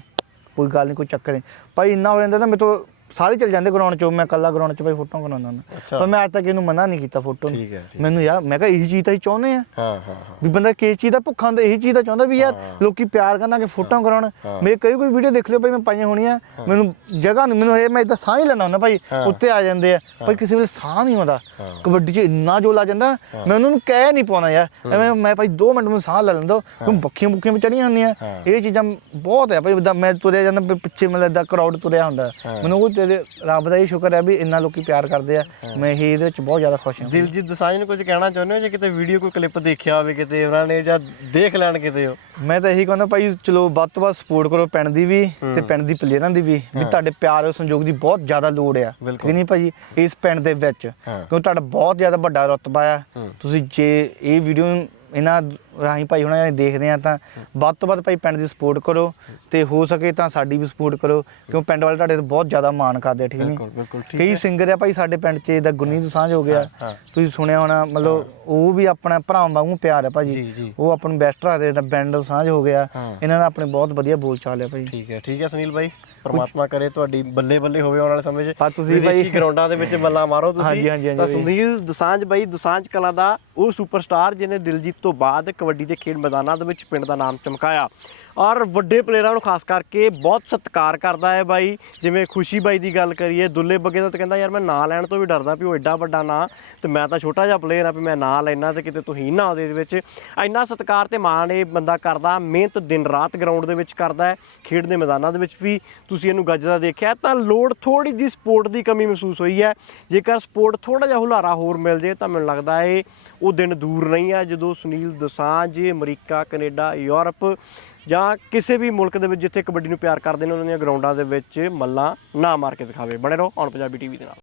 ਕੋਈ ਗੱਲ ਨਹੀਂ ਕੋਈ ਚੱਕਰ ਨਹੀਂ ਭਾਈ ਇੰਨਾ ਹੋ ਜਾਂਦਾ ਨਾ ਮੇਰੇ ਤੋਂ ਸਾਰੇ ਚੱਲ ਜਾਂਦੇ ਗਰਾਊਂਡ 'ਚ ਮੈਂ ਇਕੱਲਾ ਗਰਾਊਂਡ 'ਚ ਭਾਈ ਫੋਟੋ ਕਰਾਉਂਦਾ ਹੁੰਦਾ। ਪਰ ਮੈਂ ਅੱਜ ਤੱਕ ਇਹਨੂੰ ਮਨਾ ਨਹੀਂ ਕੀਤਾ ਫੋਟੋ ਨੂੰ। ਠੀਕ ਹੈ, ਠੀਕ ਮੈਨੂੰ ਯਾਰ ਮੈਂ ਕਿਹਾ ਇਹੀ ਚੀਜ਼ ਤਾਂ ਹੀ ਚਾਹੁੰਦੇ ਆ। ਹਾਂ ਹਾਂ ਹਾਂ। ਵੀ ਬੰਦਾ ਕਿਸ ਚੀਜ਼ ਦਾ ਭੁੱਖਾ ਹੁੰਦਾ ਇਹੀ ਚੀਜ਼ ਤਾਂ ਚਾਹੁੰਦਾ ਵੀ ਯਾਰ। ਲੋਕੀ ਪਿਆਰ ਕਰਨਾ ਕਿ ਫੋਟੋਆਂ ਕਰਾਉਣ। ਹਾਂ। ਮੇਰੇ ਕਈ ਕੋਈ ਵੀਡੀਓ ਦੇਖ ਲਿਓ ਭਾਈ ਮੈਂ ਪਾਈਆਂ ਹੋਣੀਆਂ। ਮੈਨੂੰ ਜਗ੍ਹਾ ਨੂੰ ਮੈਨੂੰ ਇਹ ਮੈਂ ਇਦਾਂ ਸਾਹ ਹੀ ਲੈਣਾ ਹੁੰਦਾ ਭਾਈ ਹਾਂ। ਉੱਤੇ ਆ ਜਾਂਦੇ ਆ। ਭਾਈ ਕਿਸੇ ਵੇਲੇ ਸਾਹ ਨਹੀਂ ਆਉਂਦਾ। ਹਾਂ। ਕਬੱਡੀ 'ਚ ਇੰਨਾ ਜੋਲ ਆ ਜਾਂਦਾ ਮੈਂ ਉਹਨਾਂ ਨੂੰ ਕਹਿ ਨਹੀਂ ਪਾਉਣਾ ਯਾਰ। ਐਵੇਂ ਮੈਂ ਭਾਈ 2 ਮਿੰਟ ਮੈਨੂੰ ਸਾਹ ਲੈ ਲੈਂਦਾ। ਕਿਉਂ ਬੱਖੀਆਂ ਬੁੱਖੀਆਂ ਵੀ ਚੜੀਆਂ ਹੁੰਦੀਆਂ। ਹਾਂ। ਇਹ ਚੀਜ਼ਾਂ ਬਹੁਤ ਹੈ ਭਾਈ ਜਿੱਦਾਂ ਮੈਂ ਤੁਰਿਆ ਜਾਂਦਾ ਵੀ ਪਿੱਛੇ ਮਤਲਬ ਇਦਾਂ ਕਰਾਊਡ ਤੁਰਿਆ ਹੁੰਦਾ। ਮੈਨੂੰ ਉਹ ਤੇਰੇ ਰੱਬ ਦਾ ਹੀ ਸ਼ੁਕਰ ਹੈ ਵੀ ਇੰਨਾ ਲੋਕੀ ਪਿਆਰ ਕਰਦੇ ਆ। ਮੈਂ ਇਹ ਇਹਦੇ ਵਿੱਚ ਬਹੁਤ ਜ਼ਿਆਦਾ ਖੁਸ਼ ਹਾਂ। ਦਿਲਜੀਤ ਦਸਾਂਝ ਨੂੰ ਕੁਝ ਕਹਿਣਾ ਚਾਹੁੰਦੇ ਹੋ? ਜੇ ਕਿਤੇ ਵੀਡੀਓ ਕੋਈ ਕਲਿੱਪ ਦੇਖਿਆ ਹੋਵੇ ਕਿਤੇ ਉਹਨਾਂ ਨੇ ਜਾਂ ਦੇਖ ਲੈਣ ਕਿਤੇ ਹੋ ਮੈਂ ਤਾਂ ਇਹੀ ਕਹਿੰਦਾ ਭਾਈ ਚਲੋ ਵੱਧ ਤੋਂ ਵੱਧ ਸਪੋਰਟ ਕਰੋ ਪਿੰਡ ਦੀ ਵੀ ਤੇ ਪਿੰਡ ਦੀ ਪਲੇਅਰਾਂ ਦੀ ਵੀ। ਵੀ ਤੁਹਾਡੇ ਪਿਆਰ ਔਰ ਸੰਯੋਗ ਦੀ ਬਹੁਤ ਜ਼ਿਆਦਾ ਲੋੜ ਆ। ਕਿ ਨਹੀਂ ਭਾਜੀ ਇਸ ਪਿੰਡ ਦੇ ਵਿੱਚ। ਹਾਂ। ਕਿਉਂ ਤੁਹਾਡਾ ਬਹੁਤ ਜ਼ਿਆਦਾ ਵੱਡਾ ਰੁਤਬਾ ਆ। ਤੁਸੀਂ ਜੇ ਇਹ ਵੀਡੀਓ ਇਹਨਾਂ ਰਾਹੀਂ ਭਾਈ ਹੁਣਾਂ ਨੇ ਦੇਖਦੇ ਆ ਤਾਂ ਵੱਧ ਤੋਂ ਵੱਧ ਭਾਈ ਪਿੰਡ ਦੀ ਸਪੋਰਟ ਕਰੋ ਤੇ ਹੋ ਸਕੇ ਤਾਂ ਸਾਡੀ ਵੀ ਸਪੋਰਟ ਕਰੋ ਕਿਉਂ ਪਿੰਡ ਵਾਲੇ ਤੁਹਾਡੇ ਤੇ ਬਹੁਤ ਜ਼ਿਆਦਾ ਮਾਣ ਕਰਦੇ ਆ ਠੀਕ ਨਹੀਂ ਬਿਲਕੁਲ ਬਿਲਕੁਲ ਠੀਕ ਕਈ ਸਿੰਗਰ ਆ ਭਾਈ ਸਾਡੇ ਪਿੰਡ 'ਚ ਦਾ ਗੁਰਨੀਤ ਸਾਂਝ ਹੋ ਗਿਆ ਹਾਂ। ਤੁਸੀਂ ਸੁਣਿਆ ਹੋਣਾ ਮਤਲਬ ਉਹ ਵੀ ਆਪਣਾ ਭਰਾਵਾਂ ਵਾਂਗੂ ਪਿਆਰ ਹੈ ਭਾਜੀ ਜੀ। ਉਹ ਆਪਾਂ ਨੂੰ ਬੈਸਟ ਰੱਖਦੇ ਦਾ ਬੈਂਡ ਸਾਂਝ ਹੋ ਗਿਆ ਹਾਂ। ਇਹਨਾਂ ਦਾ ਆਪਣੇ ਬਹੁਤ ਵਧੀਆ ਬੋਲ ਚਾਲ ਹੈ ਭਾਜੀ ਠੀਕ ਹੈ ਠੀਕ ਹੈ ਸੁਨੀਲ ਭਾਈ ਪਰਮਾਤਮਾ ਕਰੇ ਤੁਹਾਡੀ ਬੱਲੇ ਬੱਲੇ ਹੋਵੇ ਆਉਣ ਵਾਲੇ ਸਮੇਂ 'ਚ। ਪਰ ਤੁਸੀਂ ਭਾਈ- ਗਰਾਊਂਡਾਂ ਦੇ ਵਿੱਚ ਮੱਲਾ ਮਾਰੋ ਤੁਸੀਂ। ਤਾਂ। ਸੁਨੀਲ ਦਸਾਂਝ ਬਾਈ ਦਸਾਂਝ ਕਲਾ ਦਾ ਉਹ ਸੁਪਰਸਟਾਰ ਜਿਹਨੇ ਦਿਲਜੀਤ ਤੋਂ ਬਾਅਦ ਕਬੱਡੀ ਦੇ ਖੇਡ ਮੈਦਾਨਾਂ ਦੇ ਵਿੱਚ ਪਿੰਡ ਦਾ ਨਾਮ ਚਮਕਾਇਆ। ਔਰ ਵੱਡੇ ਪਲੇਅਰਾਂ ਨੂੰ ਖਾਸ ਕਰਕੇ ਬਹੁਤ ਸਤਿਕਾਰ ਕਰਦਾ ਹੈ ਬਾਈ। ਜਿਵੇਂ ਖੁਸ਼ੀ ਬਾਈ ਦੀ ਗੱਲ ਕਰੀਏ, ਦੁੱਲੇ ਬੱਗੇ ਦਾ ਤਾਂ ਕਹਿੰਦਾ, ਯਾਰ ਮੈਂ ਨਾਂ ਲੈਣ ਤੋਂ ਵੀ ਡਰਦਾ ਵੀ ਉਹ ਐਡਾ ਵੱਡਾ ਨਾਂ, ਤੇ ਮੈਂ ਤਾਂ ਛੋਟਾ ਜਿਹਾ ਪਲੇਅਰ ਆ ਵੀ ਮੈਂ ਨਾਂ ਲੈਣਾ ਤੇ ਕਿਤੇ ਤੁਸੀਂ ਨਾ ਉਹਦੇ ਵਿੱਚ। ਇੰਨਾ ਸਤਿਕਾਰ ਤੇ ਮਾਣ ਇਹ ਬੰਦਾ ਕਰਦਾ, ਮਿਹਨਤ ਦਿਨ ਰਾਤ ਗਰਾਊਂਡ ਦੇ ਵਿੱਚ ਕਰਦਾ ਹੈ, ਖੇਡ ਦੇ ਮੈਦਾਨਾਂ ਦੇ ਵਿੱਚ ਵੀ। ਤੁਸੀਂ ਇਹਨੂੰ ਗੱਜਦਾ ਦੇਖਿਆ ਤਾਂ ਲੋੜ ਥੋੜੀ ਜਿਹੀ ਸਪੋਰਟ ਦੀ ਕਮੀ ਮਹਿਸੂਸ ਹੋਈ ਹੈ। ਜੇਕਰ ਸਪੋਰਟ ਥੋੜਾ ਜਿਹਾ ਹੁਲਾਰਾ ਹੋਰ ਮਿਲ ਜੇ ਤਾਂ ਮੈਨੂੰ ਲੱਗਦਾ ਹੈ ਉਹ ਦਿਨ ਦੂਰ ਨਹੀਂ ਆ ਜਦੋਂ Sunil Dosanjh, America, Canada, Europe ਜਾਂ ਕਿਸੇ ਵੀ ਮੁਲਕ ਦੇ ਵਿੱਚ ਜਿੱਥੇ ਕਬੱਡੀ ਨੂੰ ਪਿਆਰ ਕਰਦੇ ਨੇ, ਉਹਨਾਂ ਦੀਆਂ ਗਰਾਊਂਡਾਂ ਦੇ ਵਿੱਚ ਮੱਲਾ ਨਾ ਮਾਰ ਕੇ ਦਿਖਾਵੇ। ਬਣੇ ਰਹੋ ਔਨ ਪੰਜਾਬੀ ਟੀਵੀ ਦੇ ਨਾਲ।